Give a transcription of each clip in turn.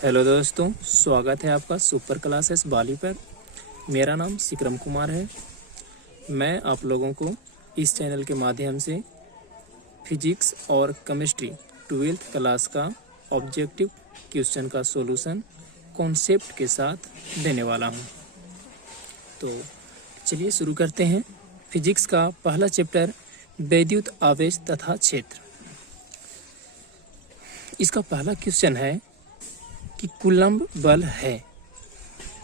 Hello दोस्तों, स्वागत है आपका सुपर क्लासेस बाली पर। मेरा नाम सिकरम कुमार है। मैं आप लोगों को इस चैनल के माध्यम से फिजिक्स और केमिस्ट्री 12th क्लास का ऑब्जेक्टिव क्वेश्चन का सॉल्यूशन कॉन्सेप्ट के साथ देने वाला हूं। तो चलिए शुरू करते हैं। फिजिक्स का पहला चैप्टर वैद्युत आवेश तथा क्षेत्र। इसका पहला क्वेश्चन है कि कूलम्ब बल है।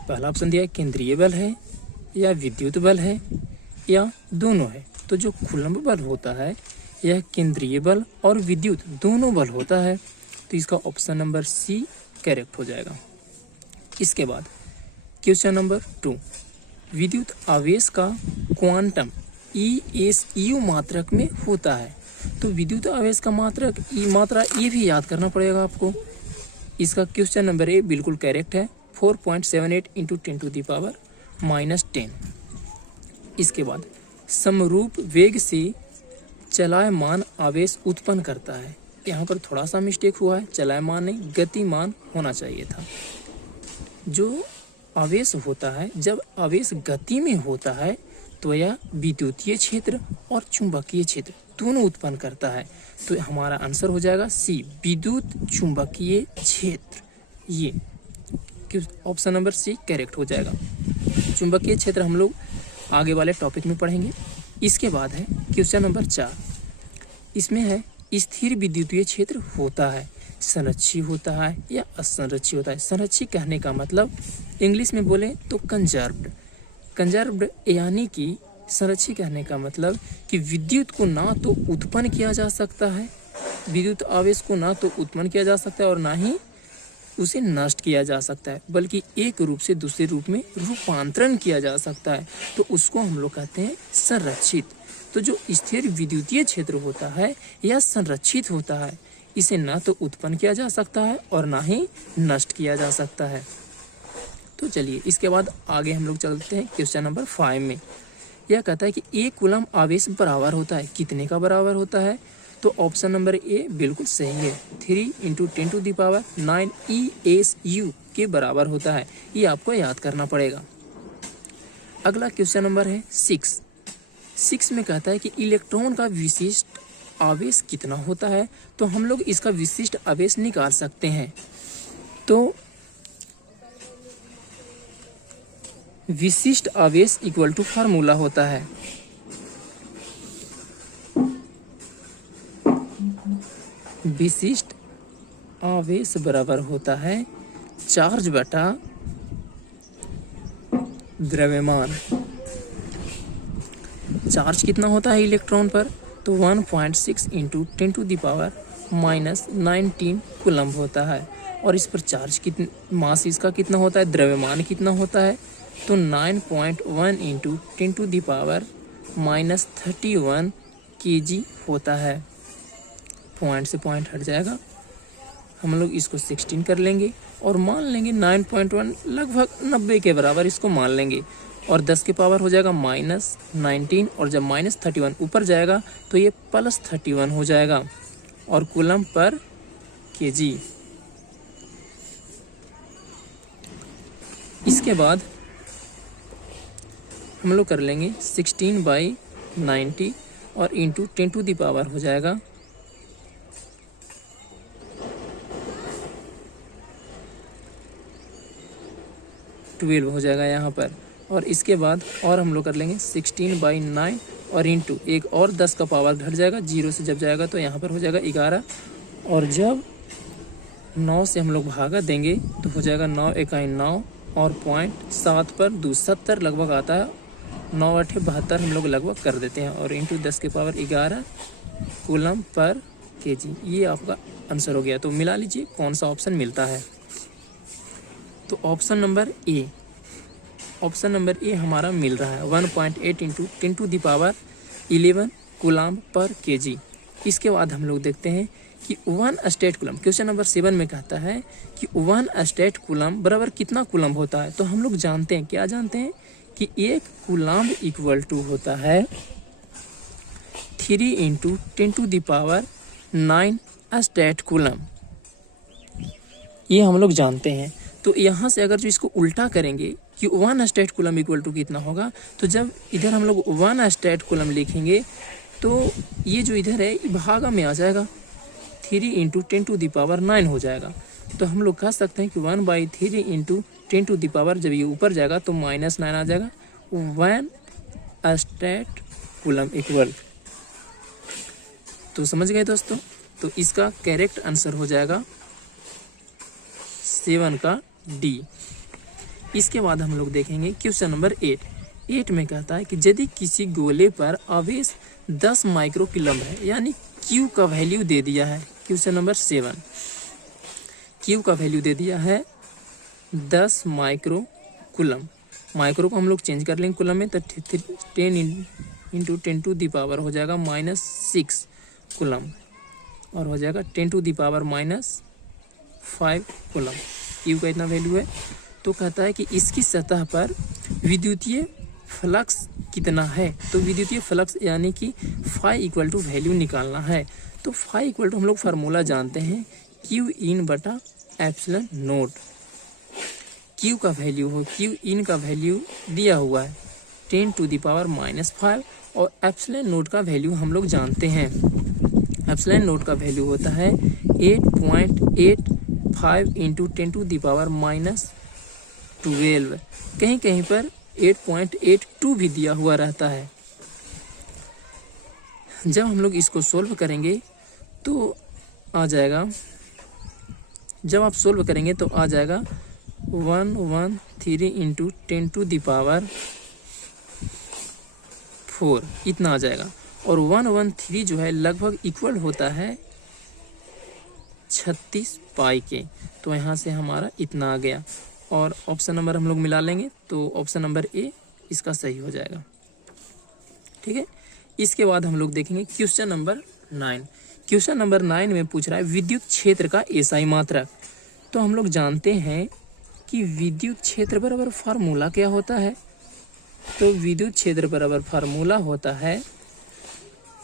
पहला ऑप्शन दिया है केंद्रीय बल है या विद्युत बल है या दोनों है। तो जो कूलम्ब बल होता है यह केंद्रीय बल और विद्युत दोनों बल होता है। तो इसका ऑप्शन नंबर सी करेक्ट हो जाएगा। इसके बाद क्वेश्चन नंबर 2, विद्युत आवेश का क्वांटम ESU मात्रक में होता है। तो विद्युत आवेश का मात्रक मात्रा ये भी याद करना पड़ेगा आपको। इसका क्वेश्चन नंबर ए बिल्कुल करेक्ट है, 4.78 × 10⁻⁻10। इसके बाद समरूप वेग से चलायमान आवेश उत्पन्न करता है। यहाँ पर थोड़ा सा मिस्टेक हुआ है, चलायमान नहीं गतिमान होना चाहिए था। जो आवेश होता है, जब आवेश गति में होता है तो यह विद्युतीय क्षेत्र और चुंबकीय क्षेत्र दोनों उत्पन्न करता है। तो हमारा आंसर हो जाएगा सी, विद्युत चुंबकीय क्षेत्र। ये ऑप्शन नंबर सी करेक्ट हो जाएगा। चुंबकीय क्षेत्र हम लोग आगे वाले टॉपिक में पढ़ेंगे। इसके बाद है क्वेश्चन नंबर 4। इसमें है स्थिर विद्युतीय क्षेत्र होता है, संरक्षी होता है या असंरक्षी होता है। संरक्षी कहने का मतलब इंग्लिश में बोले तो कंजर्व्ड यानी कि संरक्षी कहने का मतलब कि विद्युत को ना तो उत्पन्न किया जा सकता है, विद्युत आवेश को ना तो उत्पन्न किया जा सकता है और ना ही उसे नष्ट किया जा सकता है, बल्कि एक रूप से दूसरे रूप में रूपांतरण किया जा सकता है। तो उसको हम लोग कहते हैं संरक्षित। तो जो स्थिर विद्युतीय क्षेत्र होता है यह संरक्षित होता है। इसे ना तो उत्पन्न किया जा सकता है और ना ही नष्ट किया जा सकता है। तो चलिए इसके बाद आगे हम लोग चलते हैं क्वेश्चन नंबर 5 में। यह कहता है कि एक कूलम्ब आवेश बराबर होता है, कितने का बराबर होता है? तो ऑप्शन नंबर ए बिल्कुल सही है, 3 × 10⁹ ESU के बराबर होता है। ये आपको याद करना पड़ेगा। अगला क्वेश्चन नंबर है 6 में कहता है कि इलेक्ट्रॉन का विशिष्ट आवेश कितना होता है। तो हम लोग इसका विशिष्ट आवेश निकाल सकते हैं। तो विशिष्ट आवेश इक्वल टू फार्मूला होता है विशिष्ट आवेश बराबर होता है चार्ज बटा द्रव्यमान। चार्ज कितना होता है इलेक्ट्रॉन पर? तो 1.6 × 10⁻⁻19 कूलम्ब होता है। और इस पर चार्ज मास इसका कितना होता है, द्रव्यमान कितना होता है? तो 9.1 × 10⁻31 kg होता है। पॉइंट से पॉइंट हट जाएगा, हम लोग इसको 16 कर लेंगे और मान लेंगे 9.1 लगभग 90 के बराबर इसको मान लेंगे। और 10 के पावर हो जाएगा -19 और जब -31 ऊपर जाएगा तो ये +31 हो जाएगा और कूलम्ब पर kg। इसके बाद हम लोग कर लेंगे 16/90 और इंटू 10⁻⁴ हो जाएगा 12 हो जाएगा यहाँ पर। और इसके बाद और हम लोग कर लेंगे 16/9 और इंटू एक और 10 का पावर घट जाएगा, 0 से जब जाएगा तो यहाँ पर हो जाएगा 11। और जब 9 से हम लोग भागा देंगे तो हो जाएगा 9 × 9 और 0.7 पर 270 लगभग आता है। 9 × 8 = 72 हम लोग लगभग कर देते हैं और इंटू 10 के पावर 11 कूलम्ब पर kg। ये आपका आंसर हो गया। तो मिला लीजिए कौन सा ऑप्शन मिलता है। तो ऑप्शन नंबर ए हमारा मिल रहा है 1.8 × 10⁻11 कूलम्ब पर kg। इसके बाद हम लोग देखते हैं कि 1 स्टेट कूलम्ब। क्वेश्चन नंबर 7 में कहता है कि 1 स्टेट कूलम्ब बराबर कितना कूलम्ब होता है। तो हम लोग जानते हैं, क्या जानते हैं कि एक कूलम्ब इक्वल टू होता है 3 × 10⁻9 स्टेट कूलम्ब। ये हम लोग जानते हैं। तो यहाँ से अगर जो इसको उल्टा करेंगे कि 1 स्टेट कूलम इक्वल टू कितना होगा, तो जब इधर हम लोग 1 स्टेट कूलम लिखेंगे तो ये जो इधर है ये भागा में आ जाएगा, 3 × 10⁻9 हो जाएगा। तो हम लोग कह सकते हैं कि 1/3 × 10⁻, जब ये ऊपर जाएगा तो -9 आ जाएगा, 1 स्टेट कूलम इक्वल। तो समझ गए दोस्तों। तो इसका करेक्ट आंसर हो जाएगा 7 का डी। इसके बाद हम लोग देखेंगे क्वेश्चन नंबर 8 में कहता है कि यदि किसी गोले पर आवेश 10 माइक्रो कूलम है, यानी Q का वैल्यू दे दिया है। क्वेश्चन नंबर 7, Q का वैल्यू दे दिया है 10 माइक्रो कूलम। माइक्रो को हम लोग चेंज कर लेंगे कूलम में, तो 10 × 10⁻, हो जाएगा -6 कूलम, और हो जाएगा 10⁻⁻5 कूलम। Q का इतना वैल्यू है। तो कहता है कि इसकी सतह पर विद्युतीय फ्लक्स कितना है। तो विद्युतीय फ्लक्स यानी कि फाई इक्वल टू वैल्यू निकालना है। तो फाई इक्वल टू हम लोग फार्मूला जानते हैं, Q∞/ε0। Q का वैल्यू हो, Q∞ का वैल्यू दिया हुआ है 10⁻⁻5, और ε0 का वैल्यू हम लोग जानते हैं। ε0 का वैल्यू होता है 8.85 × 10⁻12। कहीं कहीं पर 8.82 भी दिया हुआ रहता है। जब हम लोग इसको सोल्व करेंगे तो आ जाएगा, जब आप सोल्व करेंगे तो आ जाएगा 113 × 10⁻4, इतना आ जाएगा। और 113 जो है लगभग इक्वल होता है 36 पाई के। तो यहाँ से हमारा इतना आ गया, और ऑप्शन नंबर हम लोग मिला लेंगे तो ऑप्शन नंबर ए इसका सही हो जाएगा। ठीक है। इसके बाद हम लोग देखेंगे क्वेश्चन नंबर 9। क्वेश्चन नंबर 9 में पूछ रहा है विद्युत क्षेत्र का एसआई मात्रक। तो हम लोग जानते हैं कि विद्युत क्षेत्र बराबर फार्मूला क्या होता है। तो विद्युत क्षेत्र बराबर फार्मूला होता है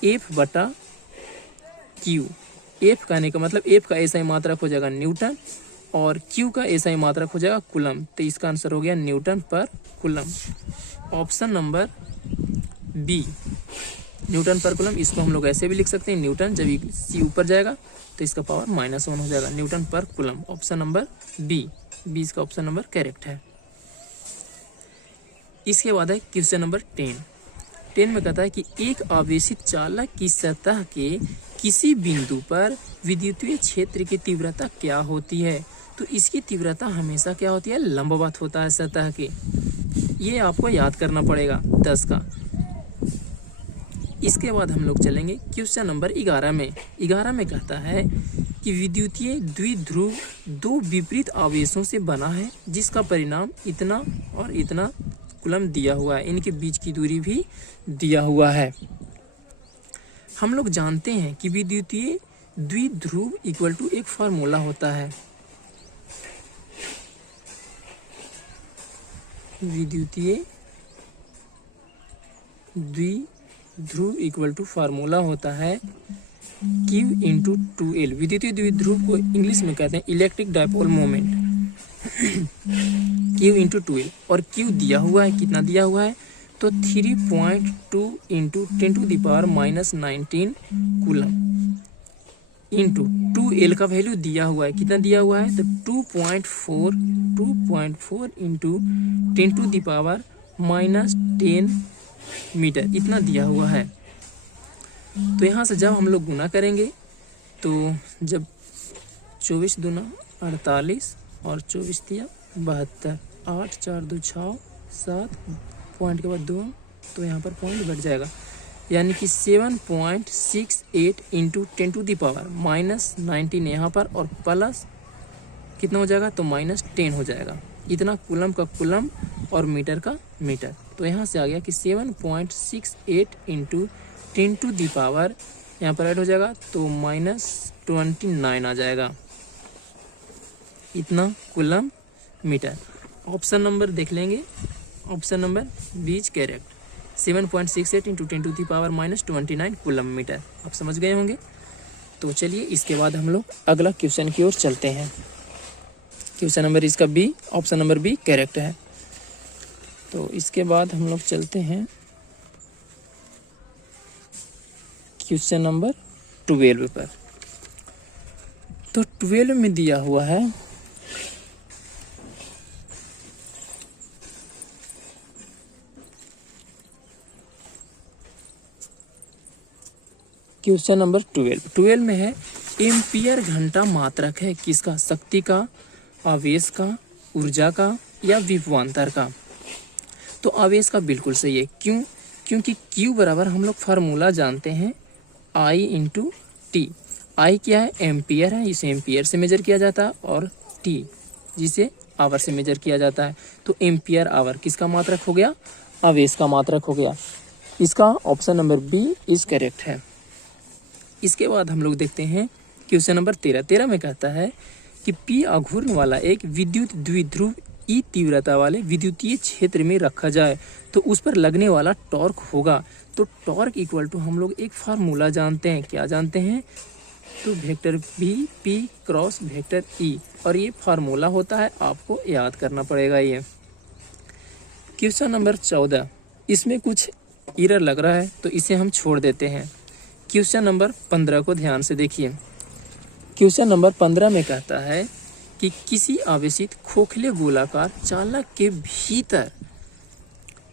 F/Q। F कहने का मतलब F का एसआई मात्रक हो जाएगा न्यूटन, और Q का एसआई मात्रक हो जाएगा कूलम। तो इसका आंसर हो गया newton per coulomb. Option number B, newton per coulomb. इसको हम लोग ऐसे भी लिख सकते हैं, न्यूटन जब C ऊपर जाएगा तो इसका पावर -1 हो जाएगा, Newton per coulomb. Option number B, इसका ऑप्शन नंबर करेक्ट है। इसके बाद है क्वेश्चन नंबर 10 में कहता है कि एक आवेशित चालक की सतह के किसी बिंदु पर विद्युतीय क्षेत्र की तीव्रता क्या होती है। तो इसकी तीव्रता हमेशा क्या होती है, लंबवत होता है सतह के। ये आपको याद करना पड़ेगा 10 का। इसके बाद हम लोग चलेंगे क्वेश्चन नंबर 11 में। 11 में कहता है कि विद्युतीय द्विध्रुव 2 विपरीत आवेशों से बना है, जिसका परिणाम इतना और इतना कूलम दिया हुआ है। इनके बीच की दूरी भी दिया हुआ है। हम लोग जानते हैं कि विद्युतीय द्विध्रुव इक्वल टू एक फार्मूला होता है, विद्युतीय द्विध्रुव इक्वल टू फार्मूला होता है Q × 2L। विद्युतीय द्विध्रुव को इंग्लिश में कहते हैं electric dipole moment, Q × 2L। और Q दिया हुआ है, कितना दिया हुआ है, तो 3.2 × 10⁻−19 कूलम इंटू 2L का वैल्यू दिया हुआ है, कितना दिया हुआ है, तो 2.4 × 10⁻−10 मीटर, इतना दिया हुआ है। तो यहाँ से जब हम लोग गुना करेंगे तो जब 24 दूना 48 और 24 तिया 72, 8 4 2 6 7, पॉइंट के बाद 2, तो यहाँ पर पॉइंट घट जाएगा, यानी कि 7.68 × 10⁻−19 यहाँ पर, और प्लस कितना हो जाएगा, तो -10 हो जाएगा। इतना कूलम का कूलम और मीटर का मीटर। तो यहाँ से आ गया कि 7.68 × 10⁻, यहाँ पर ऐड हो जाएगा तो -29 आ जाएगा, इतना कूलम मीटर। ऑप्शन नंबर देख लेंगे, option number B is correct, 7.68 × 10⁻−29 coulomb meter. आप समझ गए होंगे। तो चलिए इसके बाद हम लोग अगला क्वेश्चन की ओर चलते हैं। क्वेश्चन नंबर इसका B, option number B correct है। तो इसके बाद हम लोग चलते हैं क्वेश्चन नंबर 12 पर। तो 12 में दिया हुआ है क्वेश्चन नंबर 12 में है एम्पियर घंटा मात्रक है किसका? शक्ति का, आवेश का, ऊर्जा का या विभवांतर का? तो आवेश का बिल्कुल सही है। क्यों? क्योंकि Q बराबर हम लोग फार्मूला जानते हैं I इंटू टी। आई क्या है? एम्पियर है, इसे एम्पियर से मेजर किया जाता है, और टी जिसे आवर से मेजर किया जाता है। तो एम्पियर आवर किसका मात्रक हो गया? आवेश का मात्रक हो गया। इसका option number B is correct है। इसके बाद हम लोग देखते हैं क्वेश्चन नंबर 13 में कहता है कि P आघूर्ण वाला एक विद्युत द्विध्रुव ई तीव्रता वाले विद्युतीय क्षेत्र में रखा जाए तो उस पर लगने वाला टॉर्क होगा। तो टॉर्क इक्वल टू हम लोग एक फार्मूला जानते हैं। क्या जानते हैं? तो vector B P cross vector E, और ये फार्मूला होता है, आपको याद करना पड़ेगा। ये क्वेश्चन नंबर 14, इसमें कुछ एरर लग रहा है तो इसे हम छोड़ देते हैं। क्वेश्चन नंबर 15 को ध्यान से देखिए। क्वेश्चन नंबर 15 में कहता है कि किसी आवेशित खोखले गोलाकार चालक के भीतर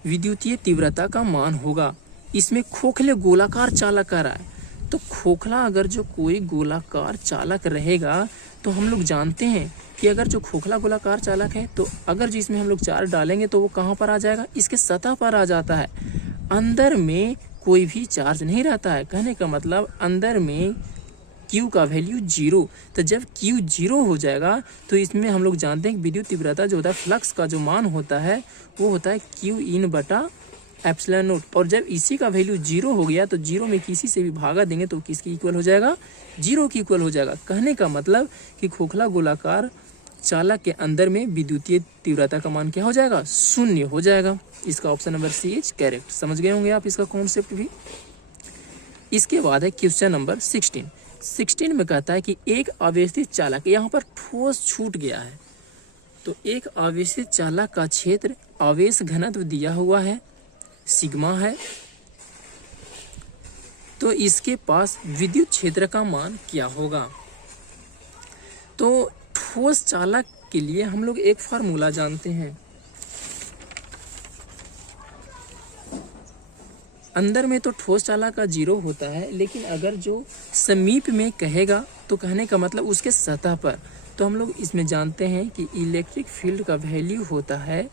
विद्युतीय तीव्रता का मान होगा। इसमें खोखले गोलाकार चालक कह रहा है, तो खोखला अगर जो कोई गोलाकार चालक रहेगा तो हम लोग जानते हैं कि अगर जो खोखला गोलाकार चालक है तो अगर जिसमें हम लोग चार्ज डालेंगे तो वो कहाँ पर आ जाएगा? इसके सतह पर आ जाता है। अंदर में कोई भी चार्ज नहीं रहता है। कहने का मतलब अंदर में Q का वैल्यू 0। तो जब Q 0 हो जाएगा तो इसमें हम लोग जानते हैं कि विद्युत तीव्रता जो होता है, फ्लक्स का जो मान होता है वो होता है Q इन बटा एप्सिलॉन नोट। और जब इसी का वैल्यू 0 हो गया तो 0 में किसी से भी भागा देंगे तो किसकी इक्वल हो जाएगा? 0 की इक्वल हो जाएगा। कहने का मतलब कि खोखला गोलाकार चालक के अंदर में विद्युतीय तीव्रता का मान क्या हो जाएगा? 0 हो जाएगा। इसका option number C is correct. समझ गए होंगे आप इसका कॉन्सेप्ट भी। इसके बाद है क्वेश्चन नंबर 16 में कहता है कि एक आवेशित चालक, यहाँ पर ठोस छूट गया है, तो एक आवेशित चालक का क्षेत्र आवेश घनत्व दिया हुआ है, सिग्मा है, तो इसके पास विद्युत क्षेत्र का मान क्या होगा? तो ठोस चालक के लिए हम लोग एक फार्मूला जानते हैं। अंदर में तो ठोस चालक का 0 होता है, लेकिन अगर जो समीप में कहेगा तो कहने का मतलब उसके सतह पर, तो हम लोग इसमें जानते हैं कि इलेक्ट्रिक फील्ड का वैल्यू होता है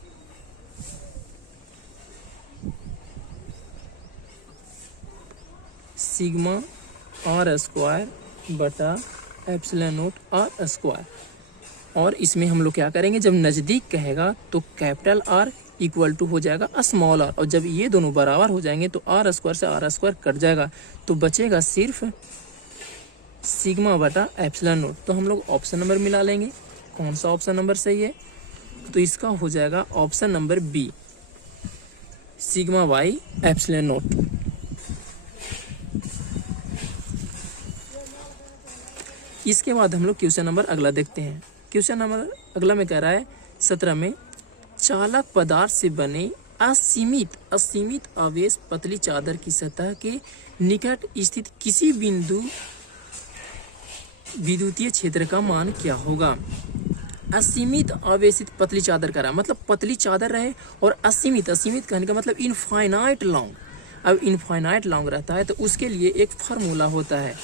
सिग्मा आर स्क्वायर बटा एप्सिलॉन नोट आर स्क्वायर। और इसमें हम लोग क्या करेंगे? जब नज़दीक कहेगा तो कैपिटल आर इक्वल टू हो जाएगा स्मॉल आर, और जब ये दोनों बराबर हो जाएंगे तो आर स्क्वायर से आर स्क्वायर कट जाएगा, तो बचेगा सिर्फ सिग्मा बटा एप्सिलॉन नोट। तो हम लोग ऑप्शन नंबर मिला लेंगे। कौन सा ऑप्शन नंबर सही है? तो इसका हो जाएगा option number B, sigma by epsilon naught. इसके बाद हम लोग क्वेश्चन नंबर अगला देखते हैं। क्वेश्चन नंबर अगला में कह रहा है 17 में, चालक पदार्थ से बने असीमित आवेश पतली चादर की सतह के निकट स्थित किसी बिंदु विद्युतीय क्षेत्र का मान क्या होगा? असीमित आवेशित पतली चादर का रहा, मतलब पतली चादर रहे, और असीमित कहने का मतलब इनफाइनाइट लॉन्ग। अब इनफाइनाइट लॉन्ग रहता है तो उसके लिए एक फार्मूला होता है,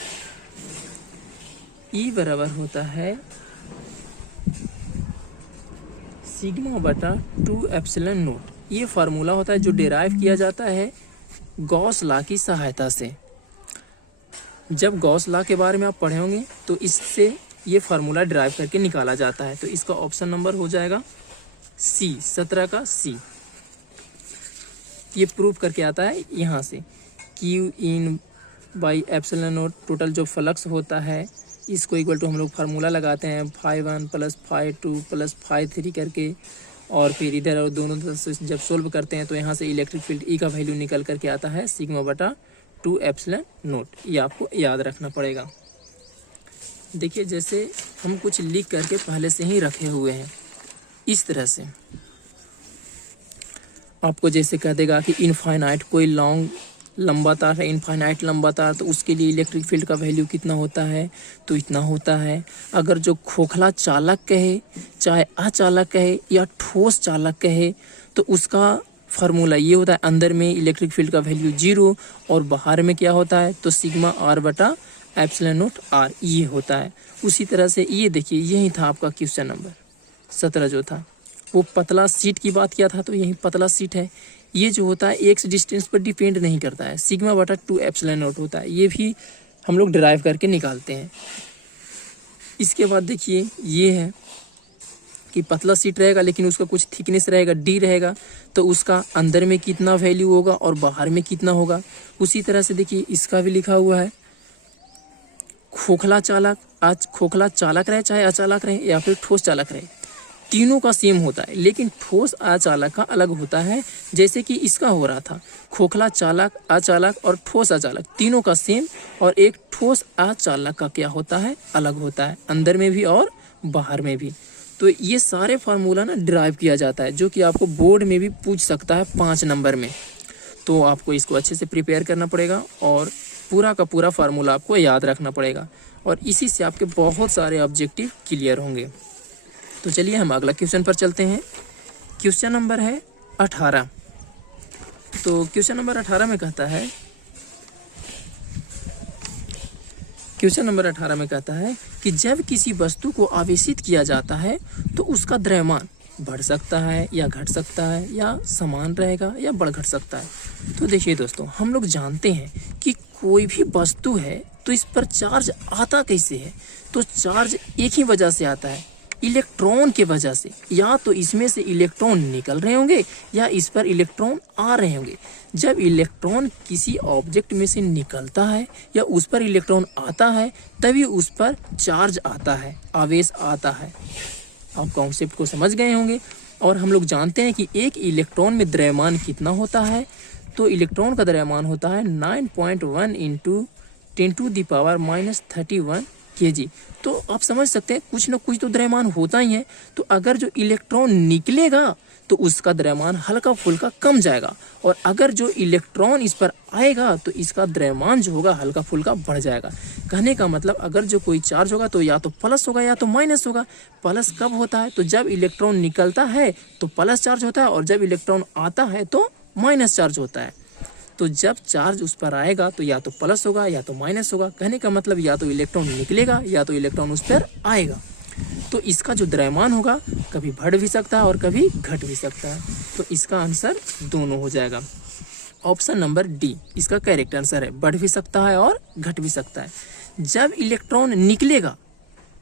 E बराबर होता है सिग्मा बटा 2 एप्सिलॉन नोट। ये फार्मूला होता है जो डिराइव किया जाता है गॉस लॉ की सहायता से। जब गॉस लॉ के बारे में आप पढ़े होंगे तो इससे ये फार्मूला डिराइव करके निकाला जाता है। तो इसका ऑप्शन नंबर हो जाएगा सी, 17 का सी। ये प्रूव करके आता है यहाँ से Q in by epsilon note, total जो फ्लक्स होता है इसको इक्वल टू हम लोग फार्मूला लगाते हैं φ1 प्लस φ2 प्लस φ3 करके, और फिर इधर और दोनों तरफ से जब सोल्व करते हैं तो यहाँ से इलेक्ट्रिक फील्ड E का वैल्यू निकल करके आता है सिग्मा बटा 2 एप्सिलॉन नोट। ये आपको याद रखना पड़ेगा। देखिए जैसे हम कुछ लिख करके पहले से ही रखे हुए हैं, इस तरह से आपको जैसे कह देगा कि इनफाइनाइट कोई लंबा तार है, इनफाइनाइट लंबा तार, तो उसके लिए इलेक्ट्रिक फील्ड का वैल्यू कितना होता है, तो इतना होता है। अगर जो खोखला चालक कहे, चाहे अचालक कहे या ठोस चालक कहे, तो उसका फार्मूला ये होता है, अंदर में इलेक्ट्रिक फील्ड का वैल्यू 0 और बाहर में क्या होता है, तो सिग्मा आर बटा एप्सिलॉन नॉट आर, ये होता है। उसी तरह से ये देखिए, यही था आपका क्वेश्चन नंबर 17 जो था, वो पतला सीट की बात किया था, तो यही पतला सीट है। ये जो होता है एक्स डिस्टेंस पर डिपेंड नहीं करता है, सिग्मा बटा 2 एप्सिलॉन नॉट होता है, ये भी हम लोग डिराइव करके निकालते हैं। इसके बाद देखिए ये है कि पतला सीट रहेगा लेकिन उसका कुछ थिकनेस रहेगा, डी रहेगा, तो उसका अंदर में कितना वैल्यू होगा और बाहर में कितना होगा। उसी तरह से देखिए इसका भी लिखा हुआ है, खोखला चालक, आज खोखला चालक रहे चाहे अचालक रहे या फिर ठोस चालक रहे, तीनों का सेम होता है, लेकिन ठोस अचालक का अलग होता है। जैसे कि इसका हो रहा था, खोखला चालक, अचालक और ठोस अचालक तीनों का सेम, और एक ठोस अचालक का क्या होता है, अलग होता है, अंदर में भी और बाहर में भी। तो ये सारे फार्मूला ना डिराइव किया जाता है, जो कि आपको बोर्ड में भी पूछ सकता है 5 नंबर में। तो आपको इसको अच्छे से प्रिपेयर करना पड़ेगा और पूरा का पूरा फार्मूला आपको याद रखना पड़ेगा, और इसी से आपके बहुत सारे ऑब्जेक्टिव क्लियर होंगे। तो चलिए हम अगला क्वेश्चन पर चलते हैं। क्वेश्चन नंबर है 18। तो क्वेश्चन नंबर 18 में कहता है, क्वेश्चन नंबर 18 में कहता है कि जब किसी वस्तु को आवेशित किया जाता है तो उसका द्रव्यमान बढ़ सकता है या घट सकता है, या समान रहेगा या बढ़ घट सकता है। तो देखिए दोस्तों, हम लोग जानते हैं कि कोई भी वस्तु है तो इस पर चार्ज आता कैसे है, तो चार्ज एक ही वजह से आता है, इलेक्ट्रॉन के वजह से। या तो इसमें से इलेक्ट्रॉन निकल रहे होंगे या इस पर इलेक्ट्रॉन आ रहे होंगे। जब इलेक्ट्रॉन किसी ऑब्जेक्ट में से निकलता है या उस पर इलेक्ट्रॉन आता है, तभी उस पर चार्ज आता है, आवेश आता है। आप कॉन्सेप्ट को समझ गए होंगे। और हम लोग जानते हैं कि एक इलेक्ट्रॉन में द्रव्यमान कितना होता है, तो इलेक्ट्रॉन का द्रव्यमान होता है 9.1 × 10⁻³ kg। तो आप समझ सकते हैं कुछ न कुछ तो द्रव्यमान होता ही है। तो अगर जो इलेक्ट्रॉन निकलेगा तो उसका द्रव्यमान हल्का फुल्का कम जाएगा, और अगर जो इलेक्ट्रॉन इस पर आएगा तो इसका द्रव्यमान जो होगा हल्का फुल्का बढ़ जाएगा। कहने का मतलब अगर जो कोई चार्ज होगा तो या तो प्लस होगा या तो माइनस होगा। प्लस कब होता है, तो जब इलेक्ट्रॉन निकलता है तो प्लस चार्ज होता है, और जब इलेक्ट्रॉन आता है तो माइनस चार्ज होता है। तो जब चार्ज उस पर आएगा तो या तो प्लस होगा या तो माइनस होगा। कहने का मतलब या तो इलेक्ट्रॉन निकलेगा या तो इलेक्ट्रॉन उस पर आएगा। तो इसका जो द्रव्यमान होगा कभी बढ़ भी सकता है और कभी घट भी सकता है। तो इसका आंसर दोनों हो जाएगा। ऑप्शन नंबर डी इसका करेक्ट आंसर है, बढ़ भी सकता है और घट भी सकता है। जब इलेक्ट्रॉन निकलेगा,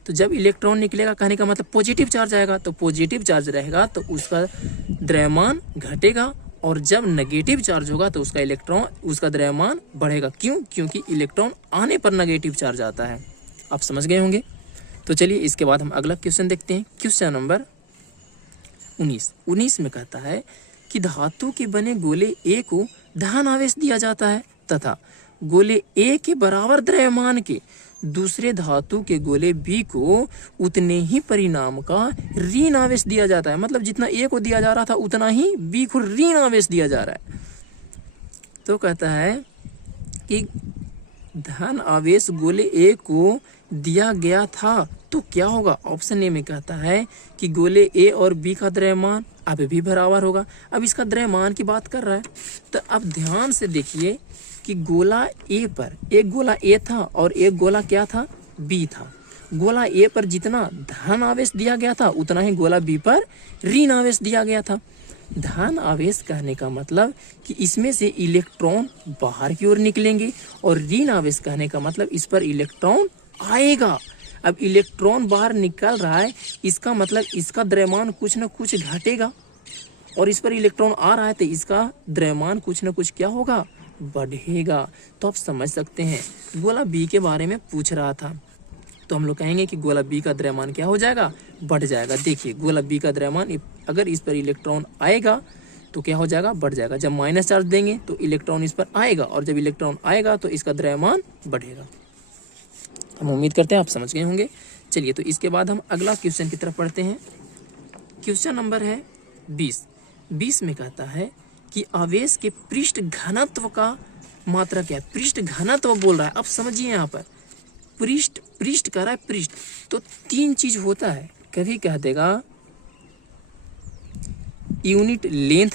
तो जब इलेक्ट्रॉन निकलेगा कहने का मतलब पॉजिटिव चार्ज आएगा, तो पॉजिटिव चार्ज रहेगा तो उसका द्रव्यमान घटेगा, और जब नेगेटिव चार्ज होगा तो उसका द्रव्यमान बढ़ेगा। क्यों? क्योंकि इलेक्ट्रॉन आने पर नेगेटिव चार्ज आता है। आप समझ गए होंगे। तो चलिए इसके बाद हम अगला क्वेश्चन देखते हैं। क्वेश्चन नंबर 19 में कहता है कि धातु के बने गोले ए को धन आवेश दिया जाता है तथा गोले ए के बराबर द्रव्यमान के दूसरे धातु के गोले बी को उतने ही परिमाण का ऋण आवेश दिया जाता है। मतलब जितना ए को दिया जा रहा था उतना ही बी को ऋण आवेश दिया जा रहा है। तो कहता है कि धन आवेश गोले ए को दिया गया था तो क्या होगा। ऑप्शन ए में कहता है कि गोले ए और बी का द्रव्यमान अब भी बराबर होगा। अब इसका द्रव्यमान की बात कर रहा है, तो अब ध्यान से देखिए कि गोला ए पर एक गोला ए था और एक गोला क्या था, बी था। गोला ए पर जितना धन आवेश दिया गया था उतना ही गोला बी पर ऋण आवेश दिया गया था। धन आवेश कहने का मतलब कि इसमें से इलेक्ट्रॉन बाहर की ओर निकलेंगे, और ऋण आवेश कहने का मतलब इस पर इलेक्ट्रॉन आएगा। अब इलेक्ट्रॉन बाहर निकल रहा है, इसका मतलब इसका द्रव्यमान कुछ न कुछ घटेगा, और इस पर इलेक्ट्रॉन आ रहा है तो इसका द्रव्यमान कुछ न कुछ क्या होगा, बढ़ेगा। तो आप समझ सकते हैं गोला बी के बारे में पूछ रहा था, तो हम लोग कहेंगे कि गोला बी का द्रव्यमान क्या हो जाएगा, बढ़ जाएगा। देखिए गोला बी का द्रव्यमान अगर इस पर इलेक्ट्रॉन आएगा तो क्या हो जाएगा, बढ़ जाएगा। जब माइनस चार्ज देंगे तो इलेक्ट्रॉन इस पर आएगा, और जब इलेक्ट्रॉन आएगा तो इसका द्रव्यमान बढ़ेगा। हम उम्मीद करते हैं आप समझ गए होंगे। चलिए तो इसके बाद हम अगला क्वेश्चन की तरफ पढ़ते हैं। क्वेश्चन नंबर है 20। 20 में कहता है कि आवेश के पृष्ठ घनत्व का मात्रा क्या है। पृष्ठ घनत्व बोल रहा है। अब समझिए यहाँ पर पृष्ठ कह रहा है पृष्ठ, तो तीन चीज होता है। कभी कह देगा यूनिट लेंथ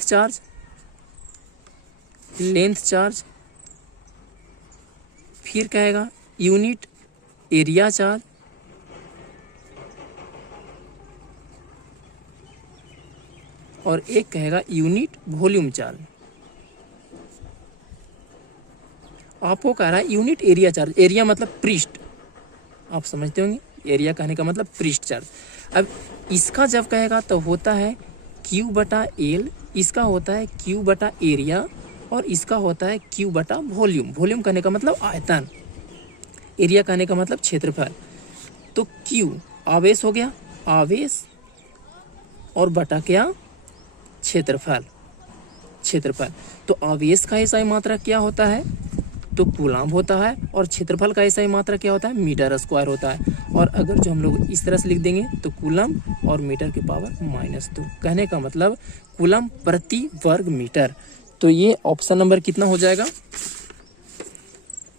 चार्ज, फिर कहेगा यूनिट एरिया चार्ज, और एक कहेगा यूनिट वॉल्यूम चार्ज। आपको कह रहा है यूनिट एरिया चार्ज। एरिया मतलब पृष्ठ, आप समझते होंगे। एरिया कहने का मतलब पृष्ठ चार्ज। अब इसका जब कहेगा तो होता है Q/L, इसका होता है Q/एरिया, और इसका होता है Q/वॉल्यूम। वॉल्यूम कहने का मतलब आयतन, एरिया कहने का मतलब क्षेत्रफल। तो Q आवेश हो गया, आवेश, और बटा क्या, क्षेत्रफल। तो आवेश का एसआई मात्रा क्या होता है, तो कूलम्ब होता है, और क्षेत्रफल का एसआई मात्रा क्या होता है, मीटर स्क्वायर होता है। और अगर जो हम लोग इस तरह से लिख देंगे तो कूलम्ब और मीटर की पावर -2, कहने का मतलब कूलम्ब प्रति वर्ग मीटर। तो ये ऑप्शन नंबर कितना हो जाएगा,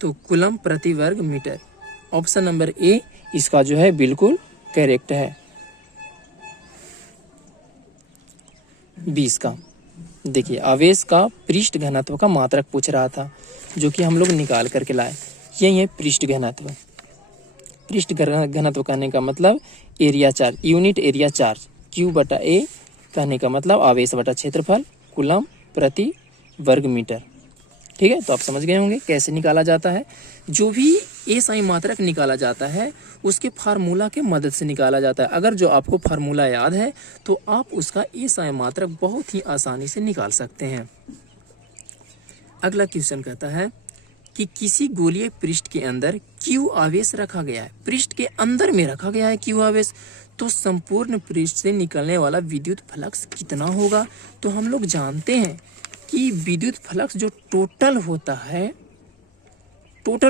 तो कूलम्ब प्रति वर्ग मीटर। ऑप्शन नंबर ए इसका जो है बिल्कुल करेक्ट है। 20 का देखिए, आवेश का पृष्ठ घनत्व का मात्रक पूछ रहा था, जो कि हम लोग निकाल करके लाए। यही है पृष्ठ घनत्व। पृष्ठ घनत्व कहने का मतलब area charge, unit area charge. Q/A कहने का मतलब आवेश बटा क्षेत्रफल, कूलम्ब प्रति वर्ग मीटर। ठीक है, तो आप समझ गए होंगे कैसे निकाला जाता है। जो भी एसआई मात्रक निकाला जाता है उसके फार्मूला के मदद से निकाला जाता है। अगर जो आपको फार्मूला याद है तो आप उसका एसआई मात्रक बहुत ही आसानी से निकाल सकते हैं। अगला क्वेश्चन कहता है कि किसी गोलीय पृष्ठ के अंदर Q आवेश रखा गया है। पृष्ठ के अंदर में रखा गया है Q आवेश, तो संपूर्ण पृष्ठ से निकलने वाला विद्युत फ्लक्स कितना होगा। तो हम लोग जानते हैं कि विद्युत फ्लक्स जो टोटल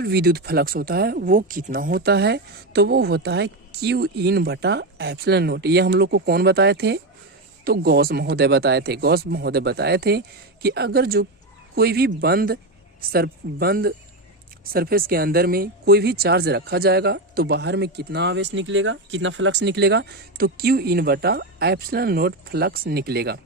विद्युत फ्लक्स होता है वो कितना होता है, तो वो होता है Q/ε0। ये हम लोग को कौन बताए थे, तो गॉस महोदय बताए थे कि अगर जो कोई भी बंद सरफेस के अंदर में कोई भी चार्ज रखा जाएगा तो बाहर में कितना आवेश निकलेगा, कितना फ्लक्स निकलेगा, तो Q/ε0 फ्लक्स निकलेगा।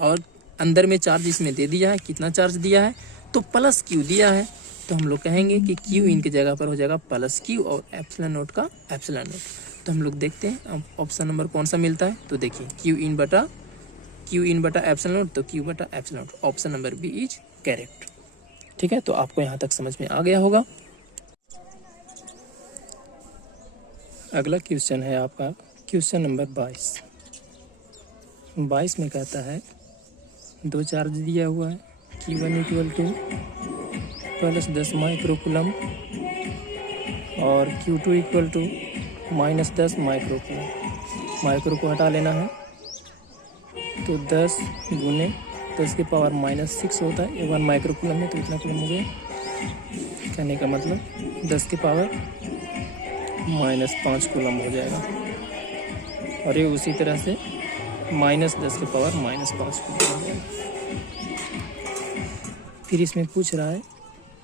और अंदर में चार्ज इसमें दे दिया है, कितना चार्ज दिया है, तो +Q दिया है। तो हम लोग कहेंगे कि Q के जगह पर हो जाएगा +Q और ε0 का ε0। तो हम लोग देखते हैं अब ऑप्शन नंबर कौन सा मिलता है। तो देखिए Q/ε0, तो Q/ε0, option number B is correct. ठीक है, तो आपको यहाँ तक समझ में आ गया होगा। अगला क्वेश्चन है आपका क्वेश्चन नंबर 22। 22 में कहता है दो चार्ज दिया हुआ है, Q1 = +10 माइक्रोकूलम्ब और Q2 = -10 माइक्रोकूलम्ब। माइक्रो को हटा लेना है, तो 10 × 10⁻6 होता है। 1 माइक्रोकूलम्ब में तो इतना कूलम्ब हो गया। कहने का मतलब 10⁻5 कूलम्ब हो जाएगा। और ये उसी तरह से -10⁻5 कूलम्ब हो जाएगा। फिर इसमें पूछ रहा है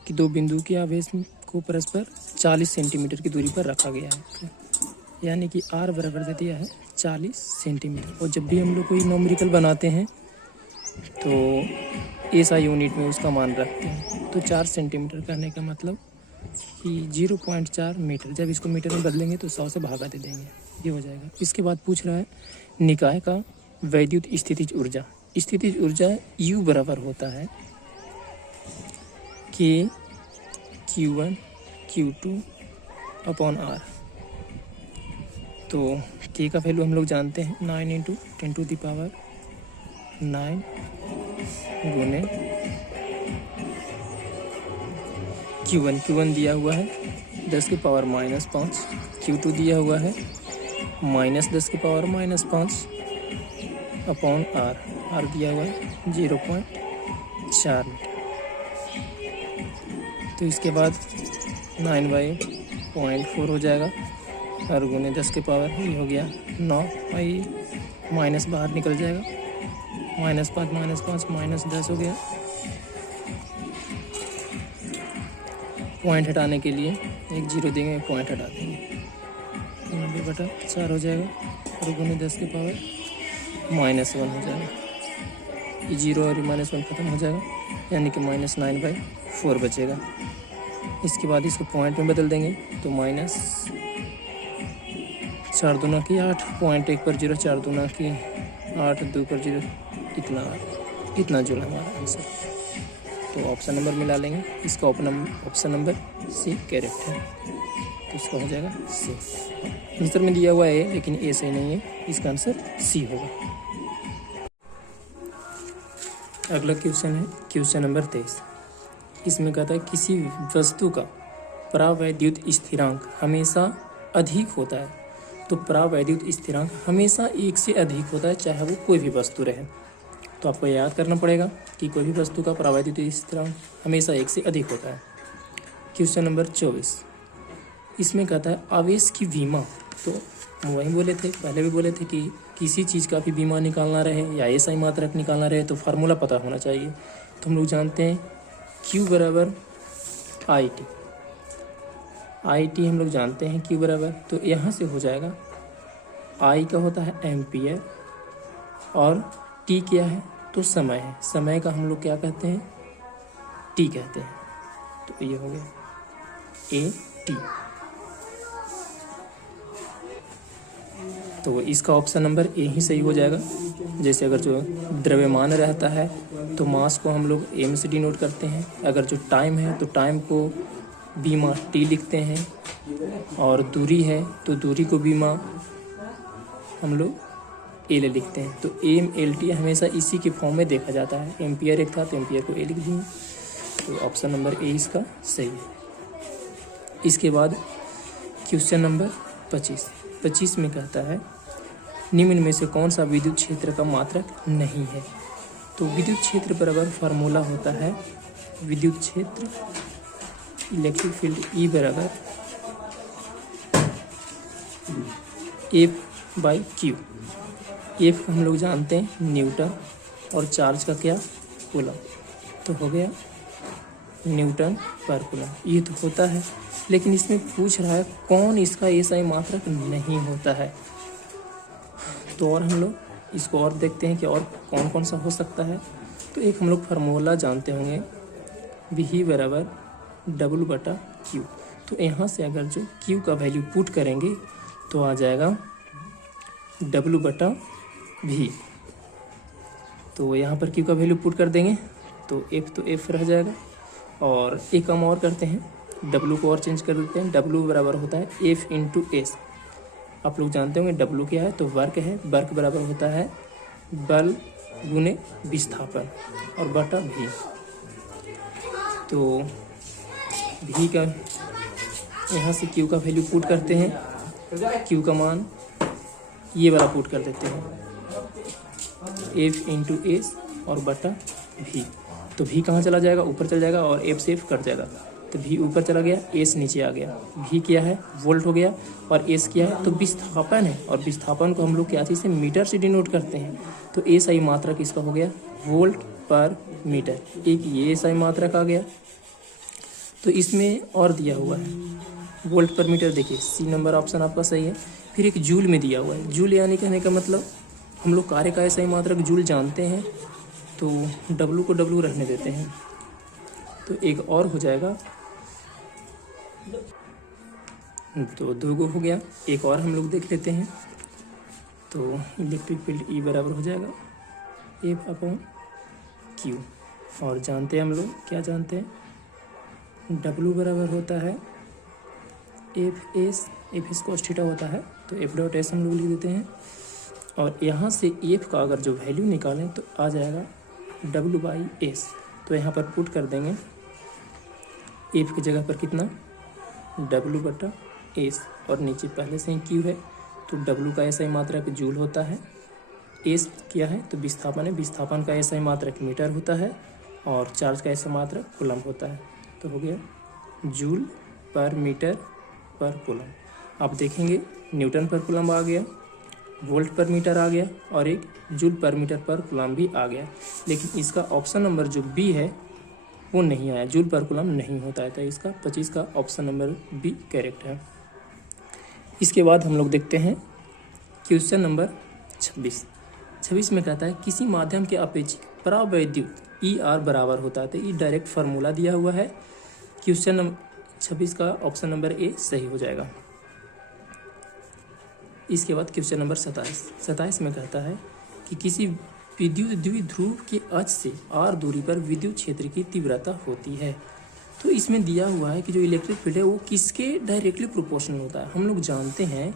कि दो बिंदु के आवेश को परस्पर 40 सेंटीमीटर की दूरी पर रखा गया है, यानी कि R बराबर दे दिया है 40 सेंटीमीटर। और जब भी हम लोग कोई न्यूमेरिकल बनाते हैं तो एसआई यूनिट में उसका मान रखते हैं। तो 4 सेंटीमीटर कहने का मतलब कि 0.4 मीटर। जब इसको मीटर में बदलेंगे तो 100 से भागा दे देंगे, ये हो जाएगा। इसके बाद पूछ रहा है निकाय का वैद्युत स्थितिज ऊर्जा। स्थितिज ऊर्जा U बराबर होता है कि Q1 Q2/R। तो K का वैल्यू हम लोग जानते हैं 9 × 10⁹ गुने Q1 दिया हुआ है 10⁻⁻5, Q2 दिया हुआ है -10⁻⁻5/R। R दिया हुआ है 0.4 मीटर। तो इसके बाद 9/8 0.4 हो जाएगा और गुने 10 के पावर ये हो गया 9 और ये माइनस बाहर निकल जाएगा, -5 -10 हो गया। पॉइंट हटाने के लिए एक जीरो देंगे, पॉइंट हटा देंगे, 90/4 हो जाएगा और गुने 10 के पावर -1 हो जाएगा। ये जीरो और -1 ख़त्म हो जाएगा, यानी कि -9/4 बचेगा। इसके बाद इसको पॉइंट में बदल देंगे तो -4 दूना की 8, 0.1 पर 0, 4 दूना की 8, 2 पर 0, इतना जुड़ा हमारा आंसर। तो ऑप्शन नंबर मिला लेंगे, इसका ऑप्शन नंबर सी करेक्ट है, तो इसका हो जाएगा सी। आंसर में दिया हुआ है लेकिन ए सही नहीं है, इसका आंसर सी होगा। अगला क्वेश्चन है क्वेश्चन नंबर 23। इसमें कहता है किसी वस्तु का परावैद्युत स्थिरांक हमेशा अधिक होता है। तो परावैद्युत स्थिरांक हमेशा 1 से अधिक होता है, चाहे वो कोई भी वस्तु रहे। तो आपको याद करना पड़ेगा कि कोई भी वस्तु का परावैद्युत स्थिरांक हमेशा 1 से अधिक होता है। Question number 24। इसमें कहता है आवेश की विमा। तो वही बोले थे, पहले भी बोले थे कि किसी चीज़ का भी विमा निकालना रहे या एसआई मात्रक निकालना रहे तो फार्मूला पता होना चाहिए। तो हम लोग जानते हैं Q बराबर IT, हम लोग जानते हैं Q बराबर, तो यहाँ से हो जाएगा I का होता है एम्पियर और T क्या है तो समय है, समय का हम लोग क्या कहते हैं T कहते हैं। तो ये हो गया AT। तो इसका ऑप्शन नंबर ए ही सही हो जाएगा। जैसे अगर जो द्रव्यमान रहता है तो मास को हम लोग एम से डिनोट करते हैं, अगर जो टाइम है तो टाइम को बीमा टी लिखते हैं, और दूरी है तो दूरी को बीमा हम लोग एल लिखते हैं। तो एम एल टी हमेशा इसी के फॉर्म में देखा जाता है। एम्पियर एक था तो एम्पियर को ए लिख दिए, तो ऑप्शन नंबर ए इसका सही है। इसके बाद क्वेश्चन नंबर 25 में कहता है निम्न में से कौन सा विद्युत क्षेत्र का मात्रक नहीं है। तो विद्युत क्षेत्र बराबर फार्मूला होता है विद्युत क्षेत्र इलेक्ट्रिक फील्ड ई बराबर F/Q। एफ हम लोग जानते हैं न्यूटन और चार्ज का क्या कूलम, तो हो गया न्यूटन पर कूलम। ये तो होता है, लेकिन इसमें पूछ रहा है कौन इसका एसआई मात्रक नहीं होता है। तो और हम लोग इसको और देखते हैं कि और कौन कौन सा हो सकता है। तो एक हम लोग फार्मूला जानते होंगे V बराबर W/Q। तो यहाँ से अगर जो Q का वैल्यू पुट करेंगे तो आ जाएगा W/V। तो यहाँ पर Q का वैल्यू पुट कर देंगे तो F रह जाएगा, और एक काम और करते हैं, W को और चेंज कर देते हैं। W बराबर होता है F × S। आप लोग जानते होंगे W क्या है तो वर्क है, वर्क बराबर होता है बल गुने विस्थापन और बटा V। तो V का यहाँ से Q का वैल्यू पुट करते हैं, Q का मान ये वाला पुट कर देते हैं F × S और बटा V। तो V कहाँ चला जाएगा, ऊपर चला जाएगा और F से F कट जाएगा, तो V ऊपर चला गया, S नीचे आ गया। V क्या है वोल्ट हो गया और S क्या है तो विस्थापन है, और विस्थापन को हम लोग क्या चीज़ से मीटर से डिनोट करते हैं। तो SI मात्रक इसका हो गया वोल्ट पर मीटर, एक ये SI मात्रक आ गया। तो इसमें और दिया हुआ है वोल्ट पर मीटर, देखिए C नंबर ऑप्शन आपका सही है। फिर एक जूल में दिया हुआ है, जूल यानी कहने का मतलब हम लोग कार्य का SI मात्रक जूल जानते हैं, तो W को W रहने देते हैं। तो एक और हो जाएगा, तो 2 हो गया। एक और हम लोग देख लेते हैं, तो इलेक्ट्रिक फील्ड E बराबर हो जाएगा F/Q। और जानते हैं हम लोग क्या जानते हैं, W बराबर होता है FS cos थीटा होता है, तो F.S हम लोग लिख देते हैं। और यहाँ से F का अगर जो वैल्यू निकालें तो आ जाएगा W/S। तो यहाँ पर पुट कर देंगे F की जगह पर कितना W/S, और नीचे पहले से ही Q है तो W का SI मात्रक जूल होता है, S क्या है तो विस्थापन है, विस्थापन का SI मात्रक मीटर होता है, और चार्ज का SI मात्रक कूलम होता है। तो हो गया जूल पर मीटर पर कूलम। आप देखेंगे न्यूटन पर कूलम आ गया, वोल्ट पर मीटर आ गया और एक जूल पर मीटर पर कूलम भी आ गया, लेकिन इसका ऑप्शन नंबर जो बी है वो नहीं आया, जूल पर कूलम नहीं होता है। तो इसका 25 का ऑप्शन नंबर बी करेक्ट है। इसके बाद हम लोग देखते हैं क्वेश्चन नंबर 26 में कहता है किसी माध्यम के अपेक्षित परावैद्युत ई आर बराबर होता है। तो ये डायरेक्ट फार्मूला दिया हुआ है। क्वेश्चन नंबर 26 का ऑप्शन नंबर ए सही हो जाएगा। इसके बाद क्वेश्चन नंबर 27 में कहता है कि किसी विद्युत द्विध्रुव के अक्ष से आर दूरी पर विद्युत क्षेत्र की तीव्रता होती है। तो इसमें दिया हुआ है कि जो इलेक्ट्रिक फील्ड है वो किसके डायरेक्टली प्रोपोर्शनल होता है। हम लोग जानते हैं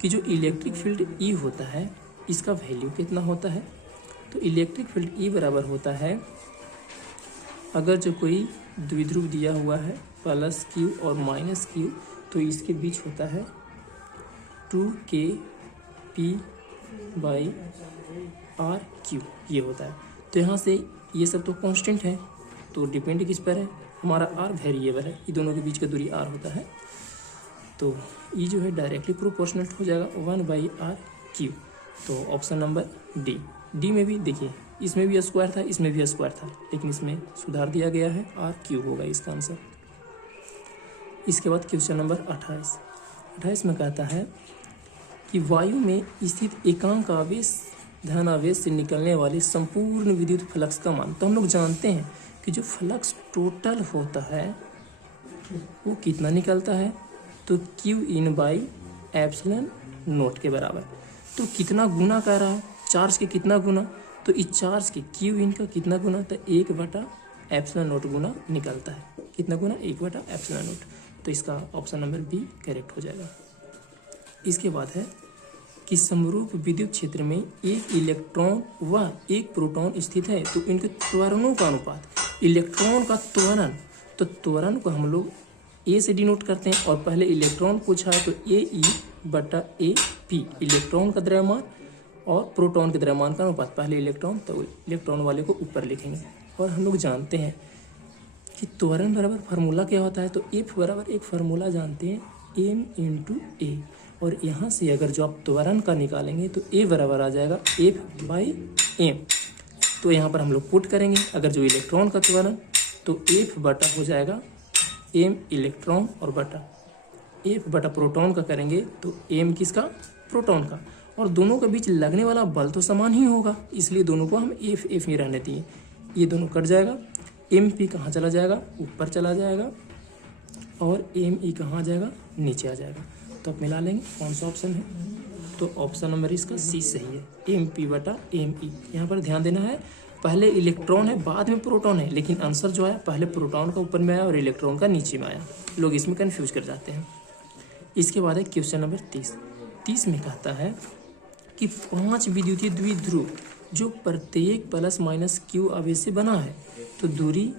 कि जो इलेक्ट्रिक फील्ड ई होता है इसका वैल्यू कितना होता है। तो इलेक्ट्रिक फील्ड ई बराबर होता है, अगर जो कोई द्विध्रुव दिया हुआ है प्लस क्यू और माइनस क्यू, तो इसके बीच होता है 2kp/r/q ये होता है। तो यहाँ से ये सब तो कांस्टेंट है, तो डिपेंड किस पर है, हमारा r वेरिएबल है, ये दोनों के बीच का दूरी r होता है। तो ये जो है डायरेक्टली प्रोपोर्शनल हो जाएगा 1/r/q। तो ऑप्शन नंबर डी में भी देखिए, इसमें भी स्क्वायर था, इसमें भी स्क्वायर था, लेकिन इसमें सुधार दिया गया है, r/q होगा इसका आंसर। इसके बाद क्वेश्चन नंबर 28 में कहता है कि वायु में स्थित एकांक आवेश धन आवेश से निकलने वाले संपूर्ण विद्युत फ्लक्स का मान। तो हम लोग जानते हैं कि जो फ्लक्स टोटल होता है वो कितना निकलता है, तो Q/ε0 के बराबर। तो कितना गुना कर रहा है, चार्ज के कितना गुना, तो इस चार्ज के Q का कितना गुना, तो 1/ε0 गुना निकलता है। कितना गुना, 1/ε0। तो इसका ऑप्शन नंबर बी करेक्ट हो जाएगा। इसके बाद है कि समरूप विद्युत क्षेत्र में एक इलेक्ट्रॉन व एक प्रोटॉन स्थित है, तो इनके त्वरणों का अनुपात, इलेक्ट्रॉन का त्वरण, तो त्वरण को हम लोग ए से डिनोट करते हैं, और पहले इलेक्ट्रॉन पूछा है तो AE/AP इलेक्ट्रॉन का द्रव्यमान और प्रोटॉन के द्रव्यमान का अनुपात, पहले इलेक्ट्रॉन तो इलेक्ट्रॉन वाले को ऊपर लिखेंगे। और हम लोग जानते हैं कि त्वरण बराबर फार्मूला क्या होता है, तो F बराबर एक फार्मूला जानते हैं m/a, और यहाँ से अगर जो आप त्वरण का निकालेंगे तो A बराबर आ जाएगा F/m। तो यहाँ पर हम लोग पुट करेंगे, अगर जो इलेक्ट्रॉन का त्वरण तो F बटा हो जाएगा m इलेक्ट्रॉन और बटा F बटा प्रोटॉन का करेंगे तो m किसका, प्रोटॉन का, और दोनों के बीच लगने वाला बल तो समान ही होगा, इसलिए दोनों को हम F ही रहने दिए। ये दोनों कट जाएगा, MP कहाँ चला जाएगा, ऊपर चला जाएगा, और ME कहाँ आ जाएगा, नीचे आ जाएगा। तो आप मिला लेंगे कौन सा ऑप्शन है, तो ऑप्शन नंबर इसका सी सही है, MP/ME। यहाँ पर ध्यान देना है, पहले इलेक्ट्रॉन है बाद में प्रोटॉन है, लेकिन आंसर जो आया पहले प्रोटॉन का ऊपर में आया और इलेक्ट्रॉन का नीचे में आया, लोग इसमें कन्फ्यूज कर जाते हैं। इसके बाद है क्वेश्चन नंबर 30 में कहता है कि 5 विद्युतीय द्विध्रुव जो प्रत्येक +- आवेश से बना है, तो दूरी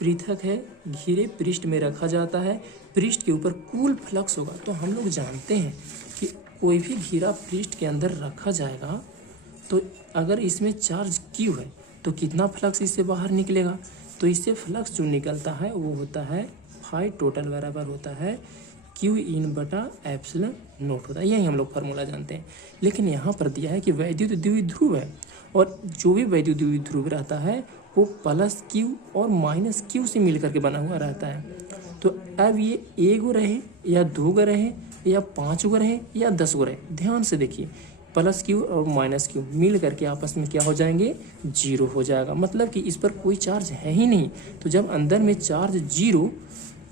पृथक है, घिरे पृष्ठ में रखा जाता है, पृष्ठ के ऊपर कुल फ्लक्स होगा। तो हम लोग जानते हैं कि कोई भी घिरा पृष्ठ के अंदर रखा जाएगा तो अगर इसमें चार्ज Q है तो कितना फ्लक्स इससे बाहर निकलेगा, तो इससे फ्लक्स जो निकलता है वो होता है फाई टोटल बराबर होता है Q/ε0 होता है। यही हम लोग फार्मूला जानते हैं। लेकिन यहाँ पर दिया है कि वैद्युत द्विध्रुव है, और जो भी वैद्युत द्विध्रुव रहता है वो +Q और -Q से मिलकर के बना हुआ रहता है। तो अब ये 1 गो रहे या 2 गो रहे या 5 गो रहे या 10 गो रहे, ध्यान से देखिए, +Q और -Q मिल करके आपस में क्या हो जाएंगे, 0 हो जाएगा, मतलब कि इस पर कोई चार्ज है ही नहीं। तो जब अंदर में चार्ज 0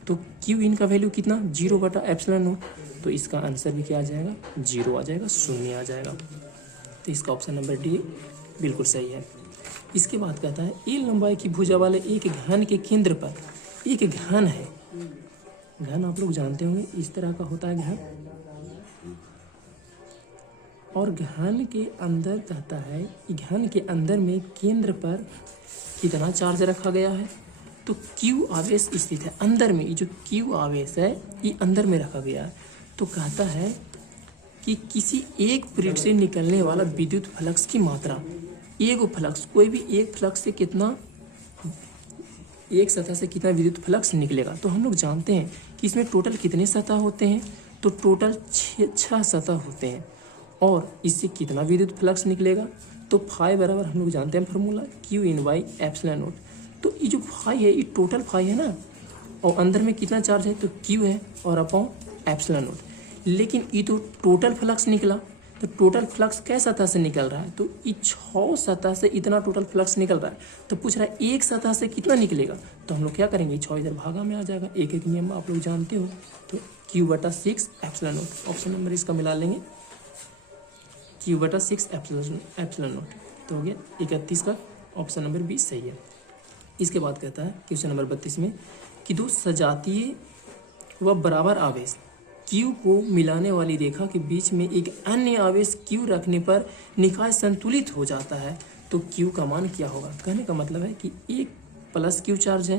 तो Q इनका वैल्यू कितना, 0/ε0। तो इसका आंसर भी क्या आ जाएगा, 0 आ जाएगा, 0 आ जाएगा। तो इसका ऑप्शन नंबर डी बिल्कुल सही है। इसके बाद कहता है L लंबाई की भुजा वाले एक घन के केंद्र पर एक घन है, घन आप लोग जानते होंगे इस तरह का होता है घन, और घन के अंदर कहता है घन के अंदर में केंद्र पर कितना चार्ज रखा गया है, तो Q आवेश स्थित है अंदर में। ये जो Q आवेश है ये अंदर में रखा गया है। तो कहता है कि किसी एक पृष्ठ से निकलने वाला विद्युत फ्लक्स की मात्रा, एक फ्लक्स, कोई भी एक फ्लक्स से कितना एक सतह से कितना विद्युत फ्लक्स निकलेगा। तो हम लोग जानते हैं कि इसमें टोटल कितने सतह होते हैं, तो टोटल 6 सतह होते हैं और इससे कितना विद्युत फ्लक्स निकलेगा। तो फाई बराबर हम लोग जानते हैं फार्मूला Q/ε0। तो ये जो फाई है ये टोटल फाई है ना, और अंदर में कितना चार्ज है तो Q है और अपॉन ε0। लेकिन ये तो टोटल फ्लक्स निकला, तो टोटल फ्लक्स क्या सतह से निकल रहा है, तो ये 6 सतह से इतना टोटल फ्लक्स निकल रहा है। तो पूछ रहा है एक सतह से कितना निकलेगा, तो हम लोग क्या करेंगे 6 इधर भागा में आ जाएगा, एक एक नियम आप लोग जानते हो। तो Q/6ε0 ऑप्शन नंबर इसका मिला लेंगे, Q/6ε0। तो हो गया 31 का ऑप्शन नंबर 20 सही है। इसके बाद कहता है क्वेश्चन नंबर 32 में कि दो सजातीय व बराबर आवेश Q को मिलाने वाली रेखा के बीच में एक अन्य आवेश Q रखने पर निकाय संतुलित हो जाता है, तो Q का मान क्या होगा। कहने का मतलब है कि एक प्लस Q चार्ज है,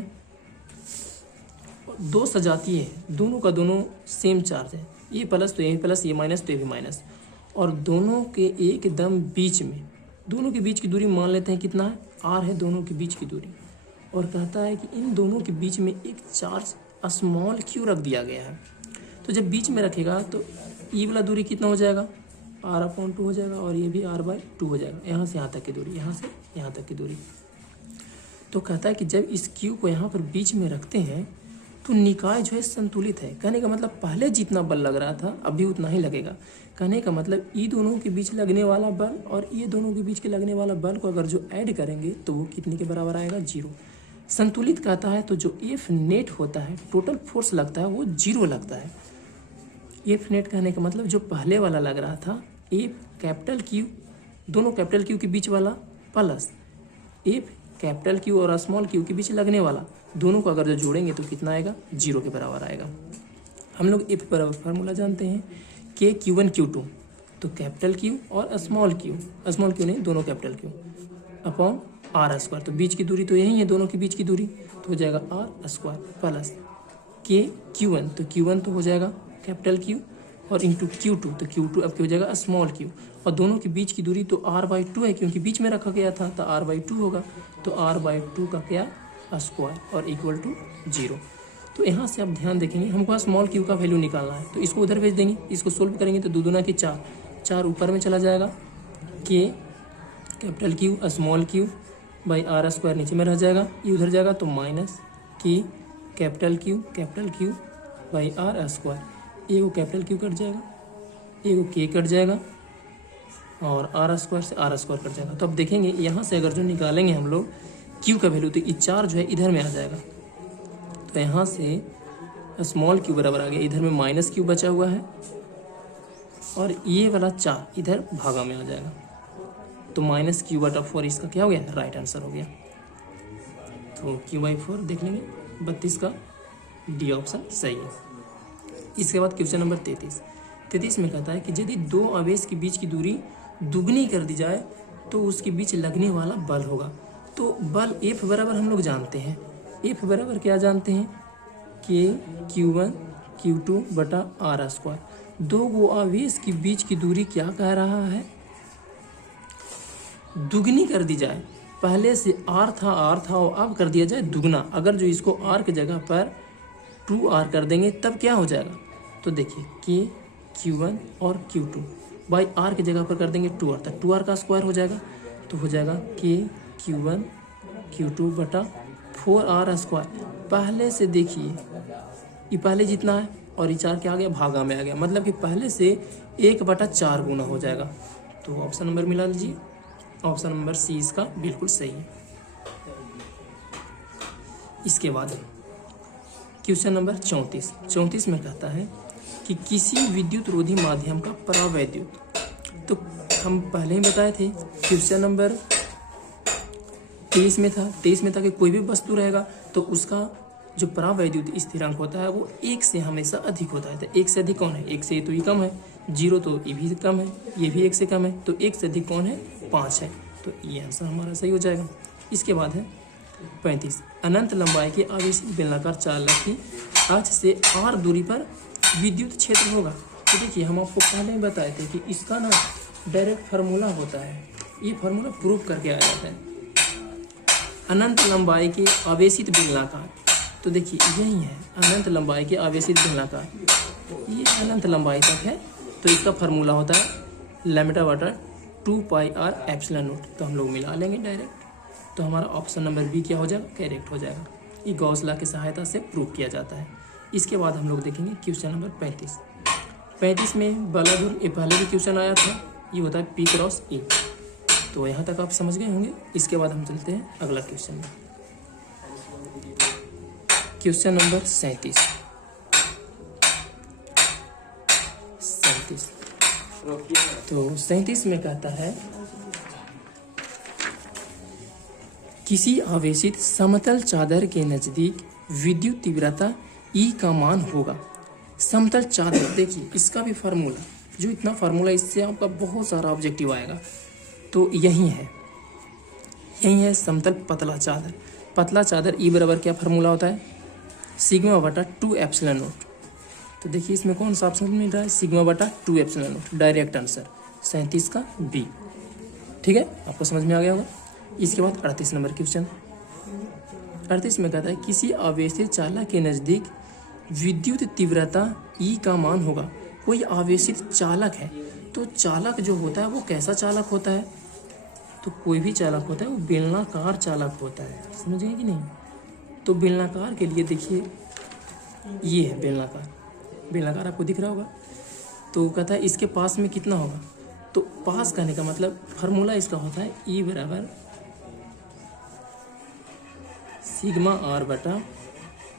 दो सजातीय है, दोनों का दोनों सेम चार्ज है, ये प्लस तो ये प्लस, ये माइनस तो ये भी माइनस, और दोनों के एकदम बीच में, दोनों के बीच की दूरी मान लेते हैं कितना है R है दोनों के बीच की दूरी, और कहता है कि इन दोनों के बीच में एक चार्ज स्मॉल q रख दिया गया है। तो जब बीच में रखेगा तो ई वाला दूरी कितना हो जाएगा R/2 हो जाएगा, और ये भी R/2 हो जाएगा, यहाँ से यहाँ तक की दूरी, यहाँ से यहाँ तक की दूरी। तो कहता है कि जब इस q को यहाँ पर बीच में रखते हैं तो निकाय जो है संतुलित है। कहने का मतलब पहले जितना बल लग रहा था अभी उतना ही लगेगा। कहने का मतलब ये दोनों के बीच लगने वाला बल और ये दोनों के बीच के लगने वाला बल को अगर जो ऐड करेंगे तो वो कितने के बराबर आएगा 0। संतुलित कहता है तो जो एफ नेट होता है, टोटल फोर्स लगता है वो 0 लगता है। एफ नेट कहने का मतलब जो पहले वाला लग रहा था एफ कैपिटल क्यू, दोनों कैपिटल क्यू के बीच वाला, प्लस एफ कैपिटल क्यू और स्मॉल क्यू के बीच लगने वाला, दोनों को अगर जो जोड़ेंगे तो कितना आएगा 0 के बराबर आएगा। हम लोग एफ बराबर फार्मूला जानते हैं के Q1 Q2, तो कैपिटल क्यू और स्मॉल क्यू नहीं दोनों कैपिटल क्यू अपॉन R² तो बीच की दूरी तो यही है दोनों के बीच की दूरी, तो हो जाएगा R² प्लस के Q1, तो Q1 तो हो जाएगा कैपिटल क्यू और इंटू Q2, तो Q2 अब क्या हो जाएगा स्मॉल क्यू, और दोनों के बीच की दूरी तो R/2 है क्योंकि बीच में रखा गया था तो R/2 होगा, तो R/2 का क्या स्क्वायर और इक्वल टू 0। तो यहाँ से आप ध्यान देखेंगे हमको स्मॉल क्यू का वैल्यू निकालना है, तो इसको उधर भेज देंगे, इसको सोल्व करेंगे तो 2 दूना की 4 ऊपर में चला जाएगा, के capital Q small Q by R² नीचे में रह जाएगा, ये उधर जाएगा तो माइनस की कैपिटल क्यू बाई R², एगो कैपिटल क्यू कट जाएगा, एगो के कट जाएगा और R² से R² कट जाएगा। तो अब देखेंगे यहाँ से अगर जो निकालेंगे हम लोग Q का वैल्यू तो ये 4 जो है इधर में आ जाएगा, तो यहाँ से स्मॉल क्यू बराबर आ गया, इधर में माइनस क्यू बचा हुआ है और ये वाला 4 इधर भागा में आ जाएगा, तो -Q/4 इसका क्या हो गया राइट आंसर हो गया। तो Q/4 देख लेंगे 32 का डी ऑप्शन सही है। इसके बाद क्वेश्चन नंबर 33 में कहता है कि यदि दो आवेश के बीच की दूरी दुगनी कर दी जाए तो उसके बीच लगने वाला बल होगा। तो बल F बराबर हम लोग जानते हैं, F बराबर क्या जानते हैं के Q1 Q2 बटा R²। दो गो आवेश के बीच की दूरी क्या कह रहा है दुगनी कर दी जाए, पहले से R था और अब कर दिया जाए दुगना। अगर जो इसको R की जगह पर 2R कर देंगे तब क्या हो जाएगा, तो देखिए के Q1 और Q2 बाई R की जगह पर कर देंगे 2R, तक 2R का स्क्वायर हो जाएगा, तो हो जाएगा के Q1 Q2 बटा 4R²। पहले से देखिए ये पहले जितना है और ये 4 क्या आ गया भागा में आ गया, मतलब कि पहले से 1/4 गुना हो जाएगा। तो ऑप्शन नंबर मिला लीजिए, ऑप्शन नंबर सी इसका बिल्कुल सही है। इसके बाद क्वेश्चन नंबर 34 में कहता है कि किसी विद्युत रोधी माध्यम का परावैद्युत, तो हम पहले ही बताए थे क्वेश्चन नंबर 23 में था कि कोई भी वस्तु रहेगा तो उसका जो परावैद्युत स्थिरांक होता है वो 1 से हमेशा अधिक होता है। तो 1 से अधिक कौन है, 1 से तो ये कम है, 0 तो ये भी कम है, ये भी 1 से कम है, तो 1 से अधिक कौन है 5 है, तो ये आंसर हमारा सही हो जाएगा। इसके बाद है 35 अनंत लंबाई के आवेशित बेलनाकार चालक की अक्ष से r दूरी पर विद्युत क्षेत्र होगा। तो देखिए हम आपको पहले ही बताए थे कि इसका ना डायरेक्ट फार्मूला होता है, ये फार्मूला प्रूव करके आ जाता है। अनंत लंबाई के आवेशित बेलनाकार, तो देखिए यही है अनंत लंबाई के आवेशित बेलनाकार, ये अनंत लंबाई तक है। तो इसका फार्मूला होता है लैम्ब्डा बटा 2πr एप्सिलॉन नॉट। तो हम लोग मिला लेंगे डायरेक्ट, तो हमारा ऑप्शन नंबर बी क्या हो जाएगा, करेक्ट हो जाएगा। ये गॉस लॉ की सहायता से प्रूव किया जाता है। इसके बाद हम लोग देखेंगे क्वेश्चन नंबर 35 में बलाधुर, ये पहले भी क्वेश्चन आया था, ये होता है P क्रॉस E। तो यहाँ तक आप समझ गए होंगे। इसके बाद हम चलते हैं अगला क्वेश्चन में, क्वेश्चन नंबर 37। तो 37 में कहता है किसी आवेशित समतल चादर के नजदीक विद्युत तीव्रता E का मान होगा। समतल चादर, देखिए इसका भी फार्मूला, जो इतना फार्मूला इससे आपका बहुत सारा ऑब्जेक्टिव आएगा। तो यही है समतल पतला चादर। पतला चादर E बराबर क्या फार्मूला होता है, सिग्मा बटा 2 एप्सिलॉन नॉट। तो देखिए इसमें कौन सा ऑप्शन मिल रहा है, सिग्मा बटा 2 एप्सिलॉन नॉट, डायरेक्ट आंसर 37 का बी। ठीक है, आपको समझ में आ गया होगा। इसके बाद 38 नंबर क्वेश्चन। 38 में कहता है किसी आवेशित चालक के नज़दीक विद्युत तीव्रता E का मान होगा। कोई आवेशित चालक है, तो चालक जो होता है वो कैसा चालक होता है, तो कोई भी चालक होता है वो बेलनाकार चालक होता है, समझ गए कि नहीं। तो बेलनाकार के लिए देखिए ये है बेलनाकार आपको दिख रहा होगा। तो कहता है इसके पास में कितना होगा, तो पास कहने का मतलब फार्मूला इसका होता है E बराबर सिग्मा आर बटा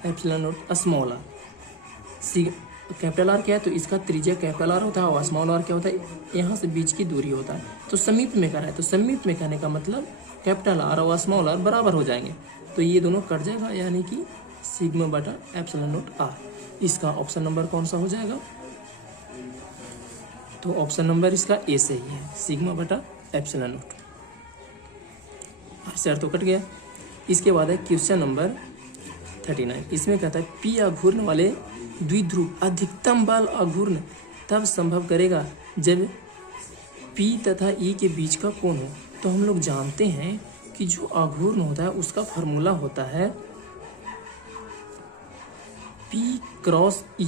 epsilon naught small R. Capital R क्या है, तो इसका त्रिज्या कैपिटल आर होता है और स्मॉल आर क्या होता है, यहाँ से बीच की दूरी होता है। तो समीप में कह रहा है, तो समीप में कहने का मतलब कैपिटल आर और स्मॉल आर बराबर हो जाएंगे, तो ये दोनों कट जाएगा, यानी कि सिग्मा बटा एप्सिलॉन नॉट आर। इसका ऑप्शन नंबर कौन सा हो जाएगा, तो ऑप्शन नंबर इसका ए से ही है, सिग्मा बटा एप्सिलॉन नॉट। आर से आर तो कट गया। इसके बाद है क्वेश्चन नंबर 39। इसमें कहता है पी आघूर्ण वाले द्विध्रुव अधिकतम बल आघूर्ण तब संभव करेगा जब P तथा E के बीच का कोण हो। तो हम लोग जानते हैं कि जो आघूर्ण होता है उसका फार्मूला होता है P क्रॉस E।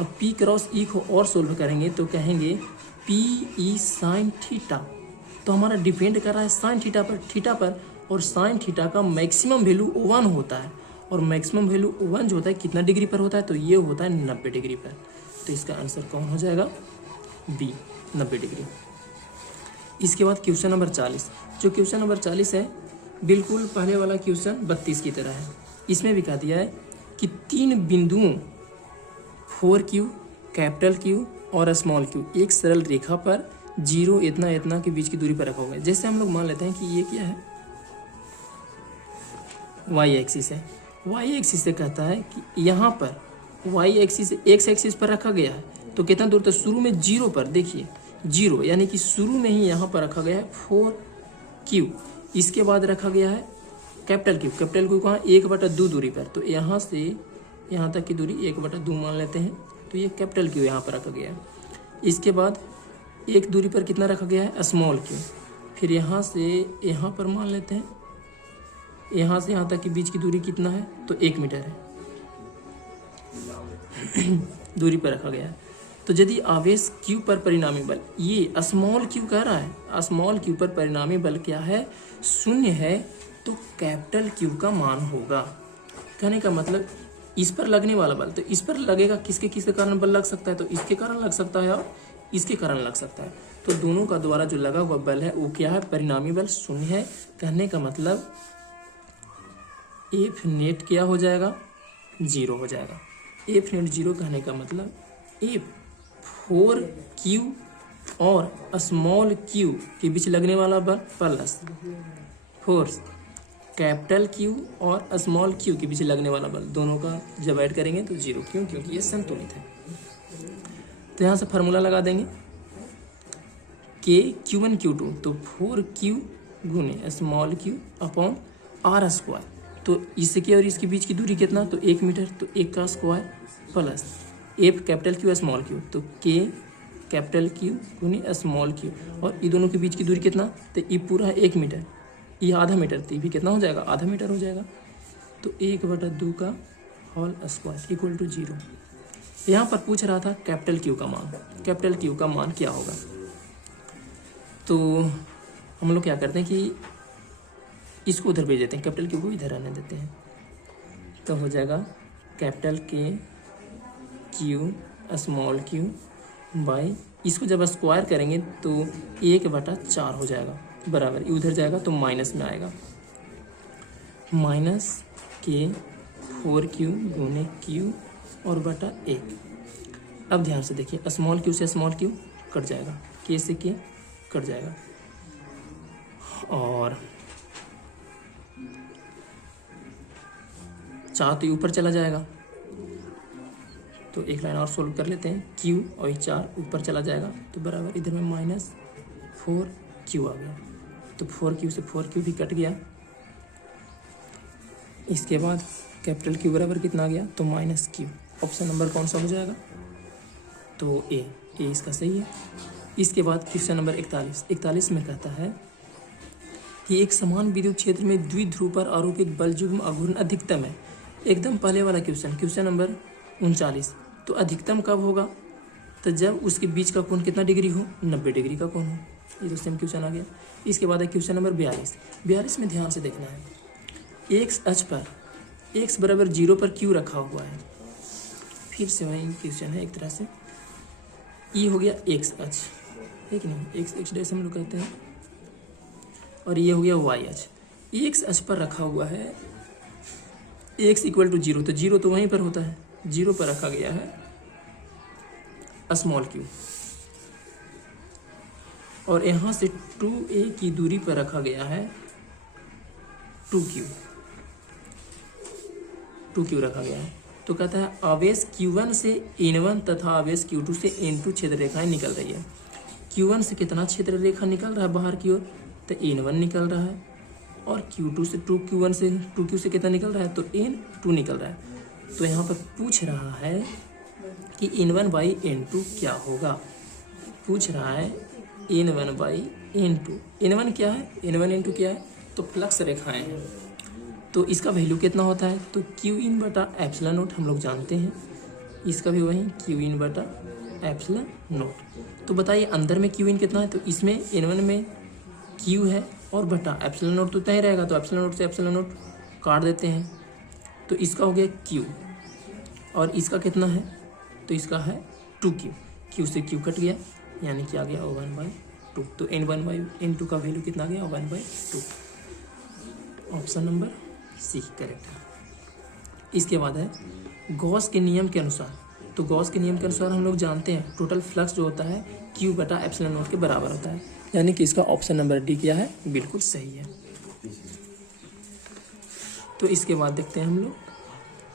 अब P क्रॉस E को और सोल्व करेंगे तो कहेंगे PE साइन थीटा। तो हमारा डिपेंड कर रहा है साइन थीटा पर, और साइन थीटा का मैक्सिमम वैल्यू 1 होता है, और मैक्सिमम वैल्यू 1 जो होता है कितना डिग्री पर होता है, तो ये होता है 90 डिग्री पर। तो इसका आंसर कौन हो जाएगा, बी 90 डिग्री। इसके बाद क्वेश्चन नंबर 40। जो क्वेश्चन नंबर 40 है बिल्कुल पहले वाला क्वेश्चन 32 की तरह है। इसमें भी कहा दिया है कि 3 बिंदुओं 4Q, कैपिटल Q और स्मॉल q एक सरल रेखा पर 0 इतना के बीच की दूरी पर रखा हुआ है। जैसे हम लोग मान लेते हैं कि ये क्या है, y एक्सिस है। y एक्सिस से कहता है कि यहाँ पर y एक्सिस x एक्सिस पर रखा गया है, तो कितना दूर तक, शुरू में 0 पर, देखिए 0 यानी कि शुरू में ही यहाँ पर रखा गया है 4Q। इसके बाद रखा गया है कैपिटल Q कहाँ 1/2 दूरी पर, तो यहाँ से यहाँ तक की दूरी 1/2 मान लेते हैं, तो ये कैपिटल Q यहाँ पर रखा गया है। इसके बाद एक दूरी पर कितना रखा गया है, स्मॉल q। फिर यहाँ से यहाँ पर मान लेते हैं, यहाँ से यहाँ तक के बीच की दूरी कितना है, तो 1 मीटर है दूरी पर रखा गया है। तो यदि आवेश q पर परिणामी बल, ये स्मॉल q कह रहा है, स्मॉल q पर परिणामी बल क्या है, 0 है, तो कैपिटल Q का मान होगा। कहने का मतलब इस पर लगने वाला बल, तो इस पर लगेगा, किसके कारण बल लग सकता है, तो इसके कारण लग सकता है और इसके कारण लग सकता है। तो दोनों का द्वारा जो लगा हुआ बल है वो क्या है, परिणामी बल 0 है। कहने का मतलब एफ नेट क्या हो जाएगा, 0 हो जाएगा। एफ नेट 0 कहने का मतलब एफ 4Q और स्मॉल q के बीच लगने वाला बल प्लस 4 कैपिटल Q और स्मॉल q के बीच लगने वाला बल, दोनों का जब ऐड करेंगे तो 0, क्योंकि ये संतुलित है। तो यहाँ से फार्मूला लगा देंगे K Q1 Q2, तो 4Q गुने small q upon r square. तो इसके और इसके बीच की दूरी कितना, तो 1 मीटर, तो 1 का square plus F capital Q small q, तो K कैपिटल Q गुने स्मॉल q, और ये दोनों के बीच की दूरी कितना, तो ये पूरा है 1 मीटर, ये आधा मीटर, तो ये भी कितना हो जाएगा, आधा मीटर हो जाएगा। तो 1/2 का होल स्क्वायर इक्वल टू 0। यहाँ पर पूछ रहा था कैपिटल क्यू का मान, कैपिटल क्यू का मान क्या होगा। तो हम लोग क्या करते हैं कि इसको उधर भेज देते हैं, कैपिटल क्यू को इधर रहने देते हैं। तो हो जाएगा कैपिटल के क्यू स्मॉल क्यू बाई, इसको जब स्क्वायर करेंगे तो 1/4 हो जाएगा, बराबर ये उधर जाएगा तो माइनस में आएगा, माइनस के 4Q गुने Q और बटा 1। अब ध्यान से देखिए, स्मॉल क्यू से स्मॉल क्यू कट जाएगा, के से के कट जाएगा, और 4 तो ऊपर चला जाएगा। तो एक लाइन और सोल्व कर लेते हैं, Q और 4 ऊपर चला जाएगा तो बराबर इधर में -4Q आ गया। तो 4Q से 4Q भी कट गया। इसके बाद कैपिटल Q बराबर कितना आ गया, तो -Q। ऑप्शन नंबर कौन सा हो जाएगा, तो ए इसका सही है। इसके बाद क्वेश्चन नंबर 41 में कहता है कि एक समान विद्युत क्षेत्र में द्विध्रुव पर आरोपित बल युग्म आघूर्ण अधिकतम है। एकदम पहले वाला क्वेश्चन नंबर 39। तो अधिकतम कब होगा, तो जब उसके बीच का कोण कितना डिग्री हो, 90 डिग्री का कोण हो। ये तो सेम क्वेश्चन आ गया। इसके बाद है क्वेश्चन नंबर 42 में ध्यान से देखना है, एक्स अक्ष पर x बराबर 0 पर Q रखा हुआ है। फिर से वही क्वेश्चन है एक तरह से, ये हो गया x अक्ष, है कि नहीं, x डैश हम लोग कहते हैं, और ये हो गया y अक्ष। x अक्ष पर रखा हुआ है x इक्वल टू 0, तो 0 तो वहीं पर होता है, 0 पर रखा गया है स्मॉल q, और यहाँ से 2a की दूरी पर रखा गया है 2q रखा गया है। तो कहता है आवेश Q1 से N1 तथा आवेश Q2 से N2 क्षेत्र रेखाएं निकल रही है। Q1 से कितना क्षेत्र रेखा निकल रहा है बाहर की ओर, तो N1 निकल रहा है, और Q2 से 2Q से कितना निकल रहा है, तो N2 निकल रहा है। तो यहाँ पर पूछ रहा है कि N1/N2 क्या होगा, पूछ रहा है N1/N2। N1 क्या है, N1 N2 क्या है, तो फ्लक्स रेखाएं हैं। तो इसका वैल्यू कितना होता है, तो Q∞ हम लोग जानते हैं, इसका भी वही Q∞. तो बताइए अंदर में Q कितना है, तो इसमें N1 में Q है और बटा एप्सिलॉन तो उतना ही रहेगा, तो एप्सिलॉन से एप्सिलॉन काट देते हैं। तो इसका हो गया Q, और इसका कितना है, तो इसका है 2Q, Q से Q कट गया, यानी कि आ गया 1/2। तो N1/N2 का वैल्यू कितना आ गया, 1/2। ऑप्शन नंबर सी करेक्ट है। इसके बाद है गॉस के नियम के अनुसार। तो गॉस के नियम के अनुसार हम लोग जानते हैं टोटल फ्लक्स जो होता है Q/ε0 के बराबर होता है, यानी कि इसका ऑप्शन नंबर डी क्या है, बिल्कुल सही है। तो इसके बाद देखते हैं हम लोग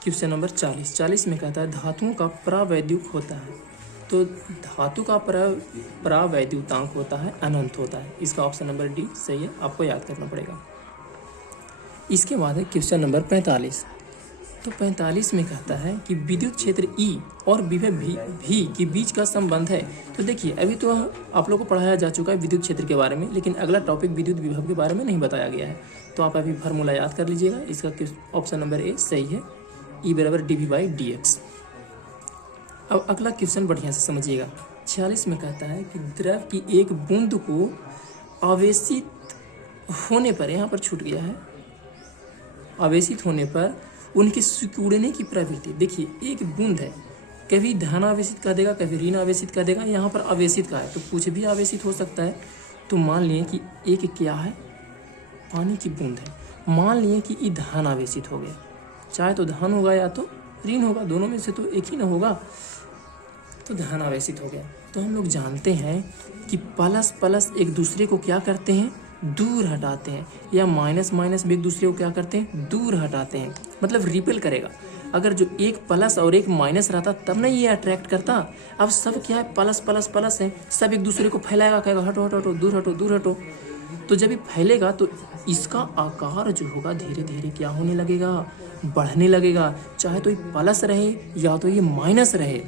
क्वेश्चन नंबर 40 में कहता है धातुओं का प्रावैद्युत होता है। तो धातु का प्रावैद्युतांक होता है अनंत होता है, इसका ऑप्शन नंबर डी सही है, आपको याद करना पड़ेगा। इसके बाद है क्वेश्चन नंबर 45। तो 45 में कहता है कि विद्युत क्षेत्र E और विभव V के बीच का संबंध है। तो देखिए अभी तो आप लोगों को पढ़ाया जा चुका है विद्युत क्षेत्र के बारे में, लेकिन अगला टॉपिक विद्युत विभव के बारे में नहीं बताया गया है। तो आप अभी फार्मूला याद कर लीजिएगा, इसका ऑप्शन नंबर ए सही है, E बराबर dV/dx। अब अगला क्वेश्चन बढ़िया से समझिएगा। 46 में कहता है कि द्रव की एक बूंद को आवेशित होने पर, यहाँ पर छूट गया है, आवेशित होने पर उनके सिकुड़ने की प्रवृत्ति। देखिए एक बूंद है, कभी धन आवेशित कर देगा, कभी ऋण आवेशित कर देगा, यहाँ पर आवेशित का है तो कुछ भी आवेशित हो सकता है। तो मान लिए कि एक क्या है, पानी की बूंद है, मान लिए कि ये धन आवेशित हो गया, चाहे तो धन होगा या तो ऋण होगा, दोनों में से तो एक ही ना होगा, तो धन आवेशित हो गया। तो हम लोग जानते हैं कि प्लस प्लस एक दूसरे को क्या करते हैं, दूर हटाते हैं, या माइनस माइनस भी एक दूसरे को क्या करते हैं, दूर हटाते हैं, मतलब रिपेल करेगा। अगर जो एक प्लस और एक माइनस रहता तब ना ये अट्रैक्ट करता। अब सब क्या है, प्लस प्लस प्लस है, सब एक दूसरे को फैलाएगा, कहेगा हटो हटो हटो, दूर हटो दूर हटो। तो जब ये फैलेगा तो इसका आकार जो होगा धीरे धीरे क्या होने लगेगा, बढ़ने लगेगा, चाहे तो ये प्लस रहे या तो ये माइनस रहे।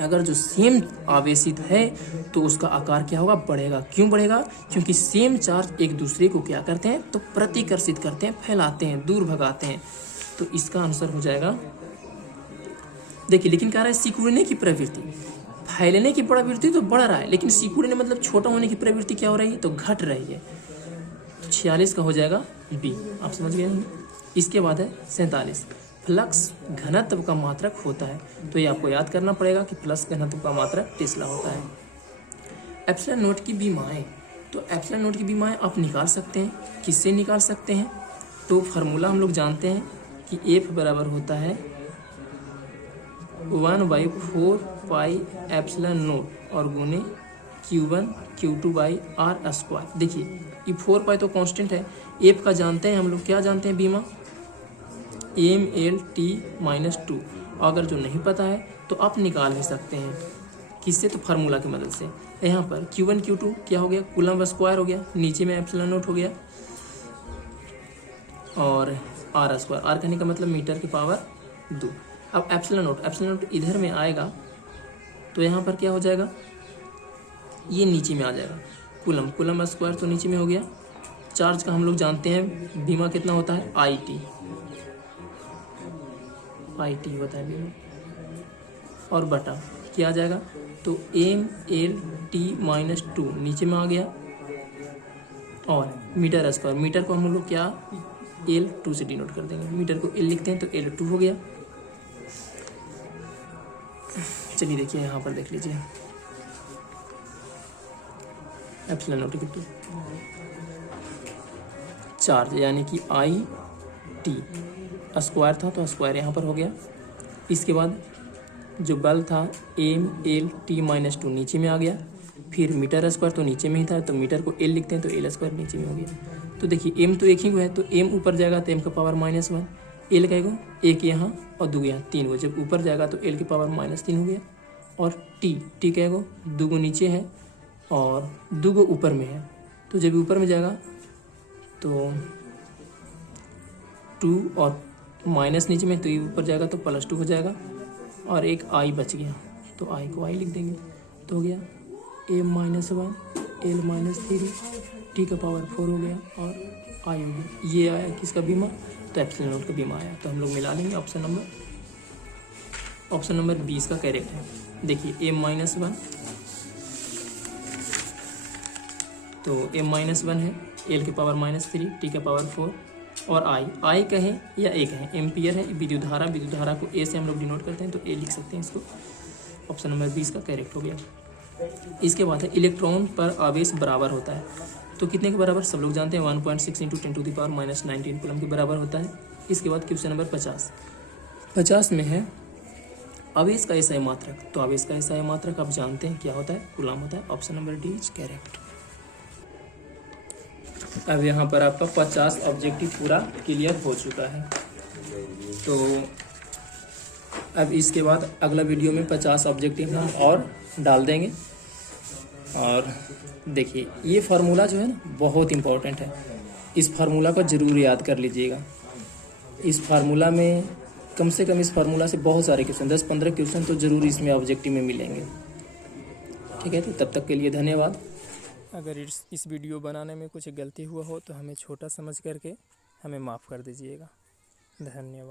अगर जो सेम आवेशित है तो उसका आकार क्या होगा, बढ़ेगा। क्यों बढ़ेगा? क्योंकि सेम चार्ज एक दूसरे को क्या करते हैं, तो प्रतिकर्षित करते हैं, फैलाते हैं, दूर भगाते हैं। तो इसका आंसर हो जाएगा, देखिए लेकिन कह रहा है सिकुड़ने की प्रवृत्ति, फैलने की प्रवृत्ति तो बढ़ रहा है, लेकिन सिकुड़ने मतलब छोटा होने की प्रवृत्ति क्या हो रही है, तो घट रही है। तो 46 का हो जाएगा बी। आप समझ गए होंगे। इसके बाद है 47, फ्लक्स घनत्व का मात्रक होता है। तो ये आपको याद करना पड़ेगा कि फ्लक्स घनत्व का मात्रक टेस्ला होता है। एप्सिलॉन नॉट की बीमाएं, तो एप्सिलॉन नॉट की बीमाएं आप निकाल सकते हैं। किससे निकाल सकते हैं? तो फार्मूला हम लोग जानते हैं कि एफ बराबर होता है 1/4 पाई एप्सिलॉन नॉट और गुने Q1 Q2 by are square. देखिए ये 4 पाई तो कांस्टेंट है, एफ का जानते हैं हम लोग, क्या जानते हैं बीमा, MLT-2। अगर जो नहीं पता है तो आप निकाल भी सकते हैं। किससे? तो फार्मूला की मदद से। यहाँ पर Q1 Q2 क्या हो गया, कूलम्ब स्क्वायर हो गया, नीचे में एप्सिलॉन नॉट हो गया, और आर स्क्वायर, आर कहने का मतलब मीटर की पावर 2। अब एप्सिलॉन नॉट इधर में आएगा तो यहाँ पर क्या हो जाएगा, ये नीचे में आ जाएगा। कूलम्ब स्क्वायर तो नीचे में हो गया। चार्ज का हम लोग जानते हैं बीमा कितना होता है, IT होता है बीमा, और बटा क्या आ जाएगा, तो MLT-2 नीचे में आ गया, और मीटर स्क्वायर, मीटर को हम लोग क्या L2 से डिनोट कर देंगे, मीटर को L लिखते हैं तो L2 हो गया। चलिए देखिए यहाँ पर देख लीजिए epsilon naught equal to charge यानी कि IT स्क्वायर था तो स्क्वायर यहाँ पर हो गया। इसके बाद जो बल था MLT-2 नीचे में आ गया, फिर मीटर स्क्वायर तो नीचे में ही था तो मीटर को L लिखते हैं तो L स्क्वायर नीचे में हो गया। तो देखिए M तो एक ही को है तो M ऊपर जाएगा तो M का पावर -1, L का एक यहाँ और 2 यहाँ 3 गो, जब ऊपर जाएगा तो L की पावर -3 हो गया, और T का 2 गो नीचे है और 2 गो ऊपर में है, तो जब ऊपर में जाएगा तो 2 और माइनस नीचे में, तो ये ऊपर जाएगा तो +2 हो जाएगा, और एक I बच गया तो I को I लिख देंगे, तो हो गया M-1 L-3 T का पावर 4 हो गया और I हो गया। ये आया किसका बीमा, तो एप्सिलॉन नॉट का बीमा आया। तो हम लोग मिला लेंगे ऑप्शन नंबर 20 का करेक्ट है। देखिए M-1 तो M-1 है, L के पावर -3 T का पावर 4 और I कहें या A कहें, एम्पियर है, विद्युत धारा को A से हम लोग डिनोट करते हैं तो A लिख सकते हैं इसको। ऑप्शन नंबर 20 का करेक्ट हो गया। इसके बाद है इलेक्ट्रॉन पर आवेश बराबर होता है, तो कितने के बराबर, सब लोग जानते हैं 1.6 × 10⁻⁻19 कूलम के बराबर होता है। इसके बाद क्वेश्चन नंबर 50 में है आवेश का एसआई मात्रक, तो आवेश का एसआई मात्रक आप जानते हैं क्या होता है, कूलम होता है। Option number D is correct. अब यहाँ पर आपका 50 ऑब्जेक्टिव पूरा क्लियर हो चुका है। तो अब इसके बाद अगला वीडियो में 50 ऑब्जेक्टिव हम और डाल देंगे। और देखिए ये फार्मूला जो है ना बहुत इम्पोर्टेंट है, इस फार्मूला को ज़रूर याद कर लीजिएगा। इस फार्मूला में कम से कम इस फार्मूला से बहुत सारे क्वेश्चन 10-15 क्वेश्चन तो ज़रूर इसमें ऑब्जेक्टिव में मिलेंगे। ठीक है, तो तब तक के लिए धन्यवाद। अगर इस वीडियो बनाने में कुछ गलती हुआ हो तो हमें छोटा समझ करके हमें माफ़ कर दीजिएगा। धन्यवाद।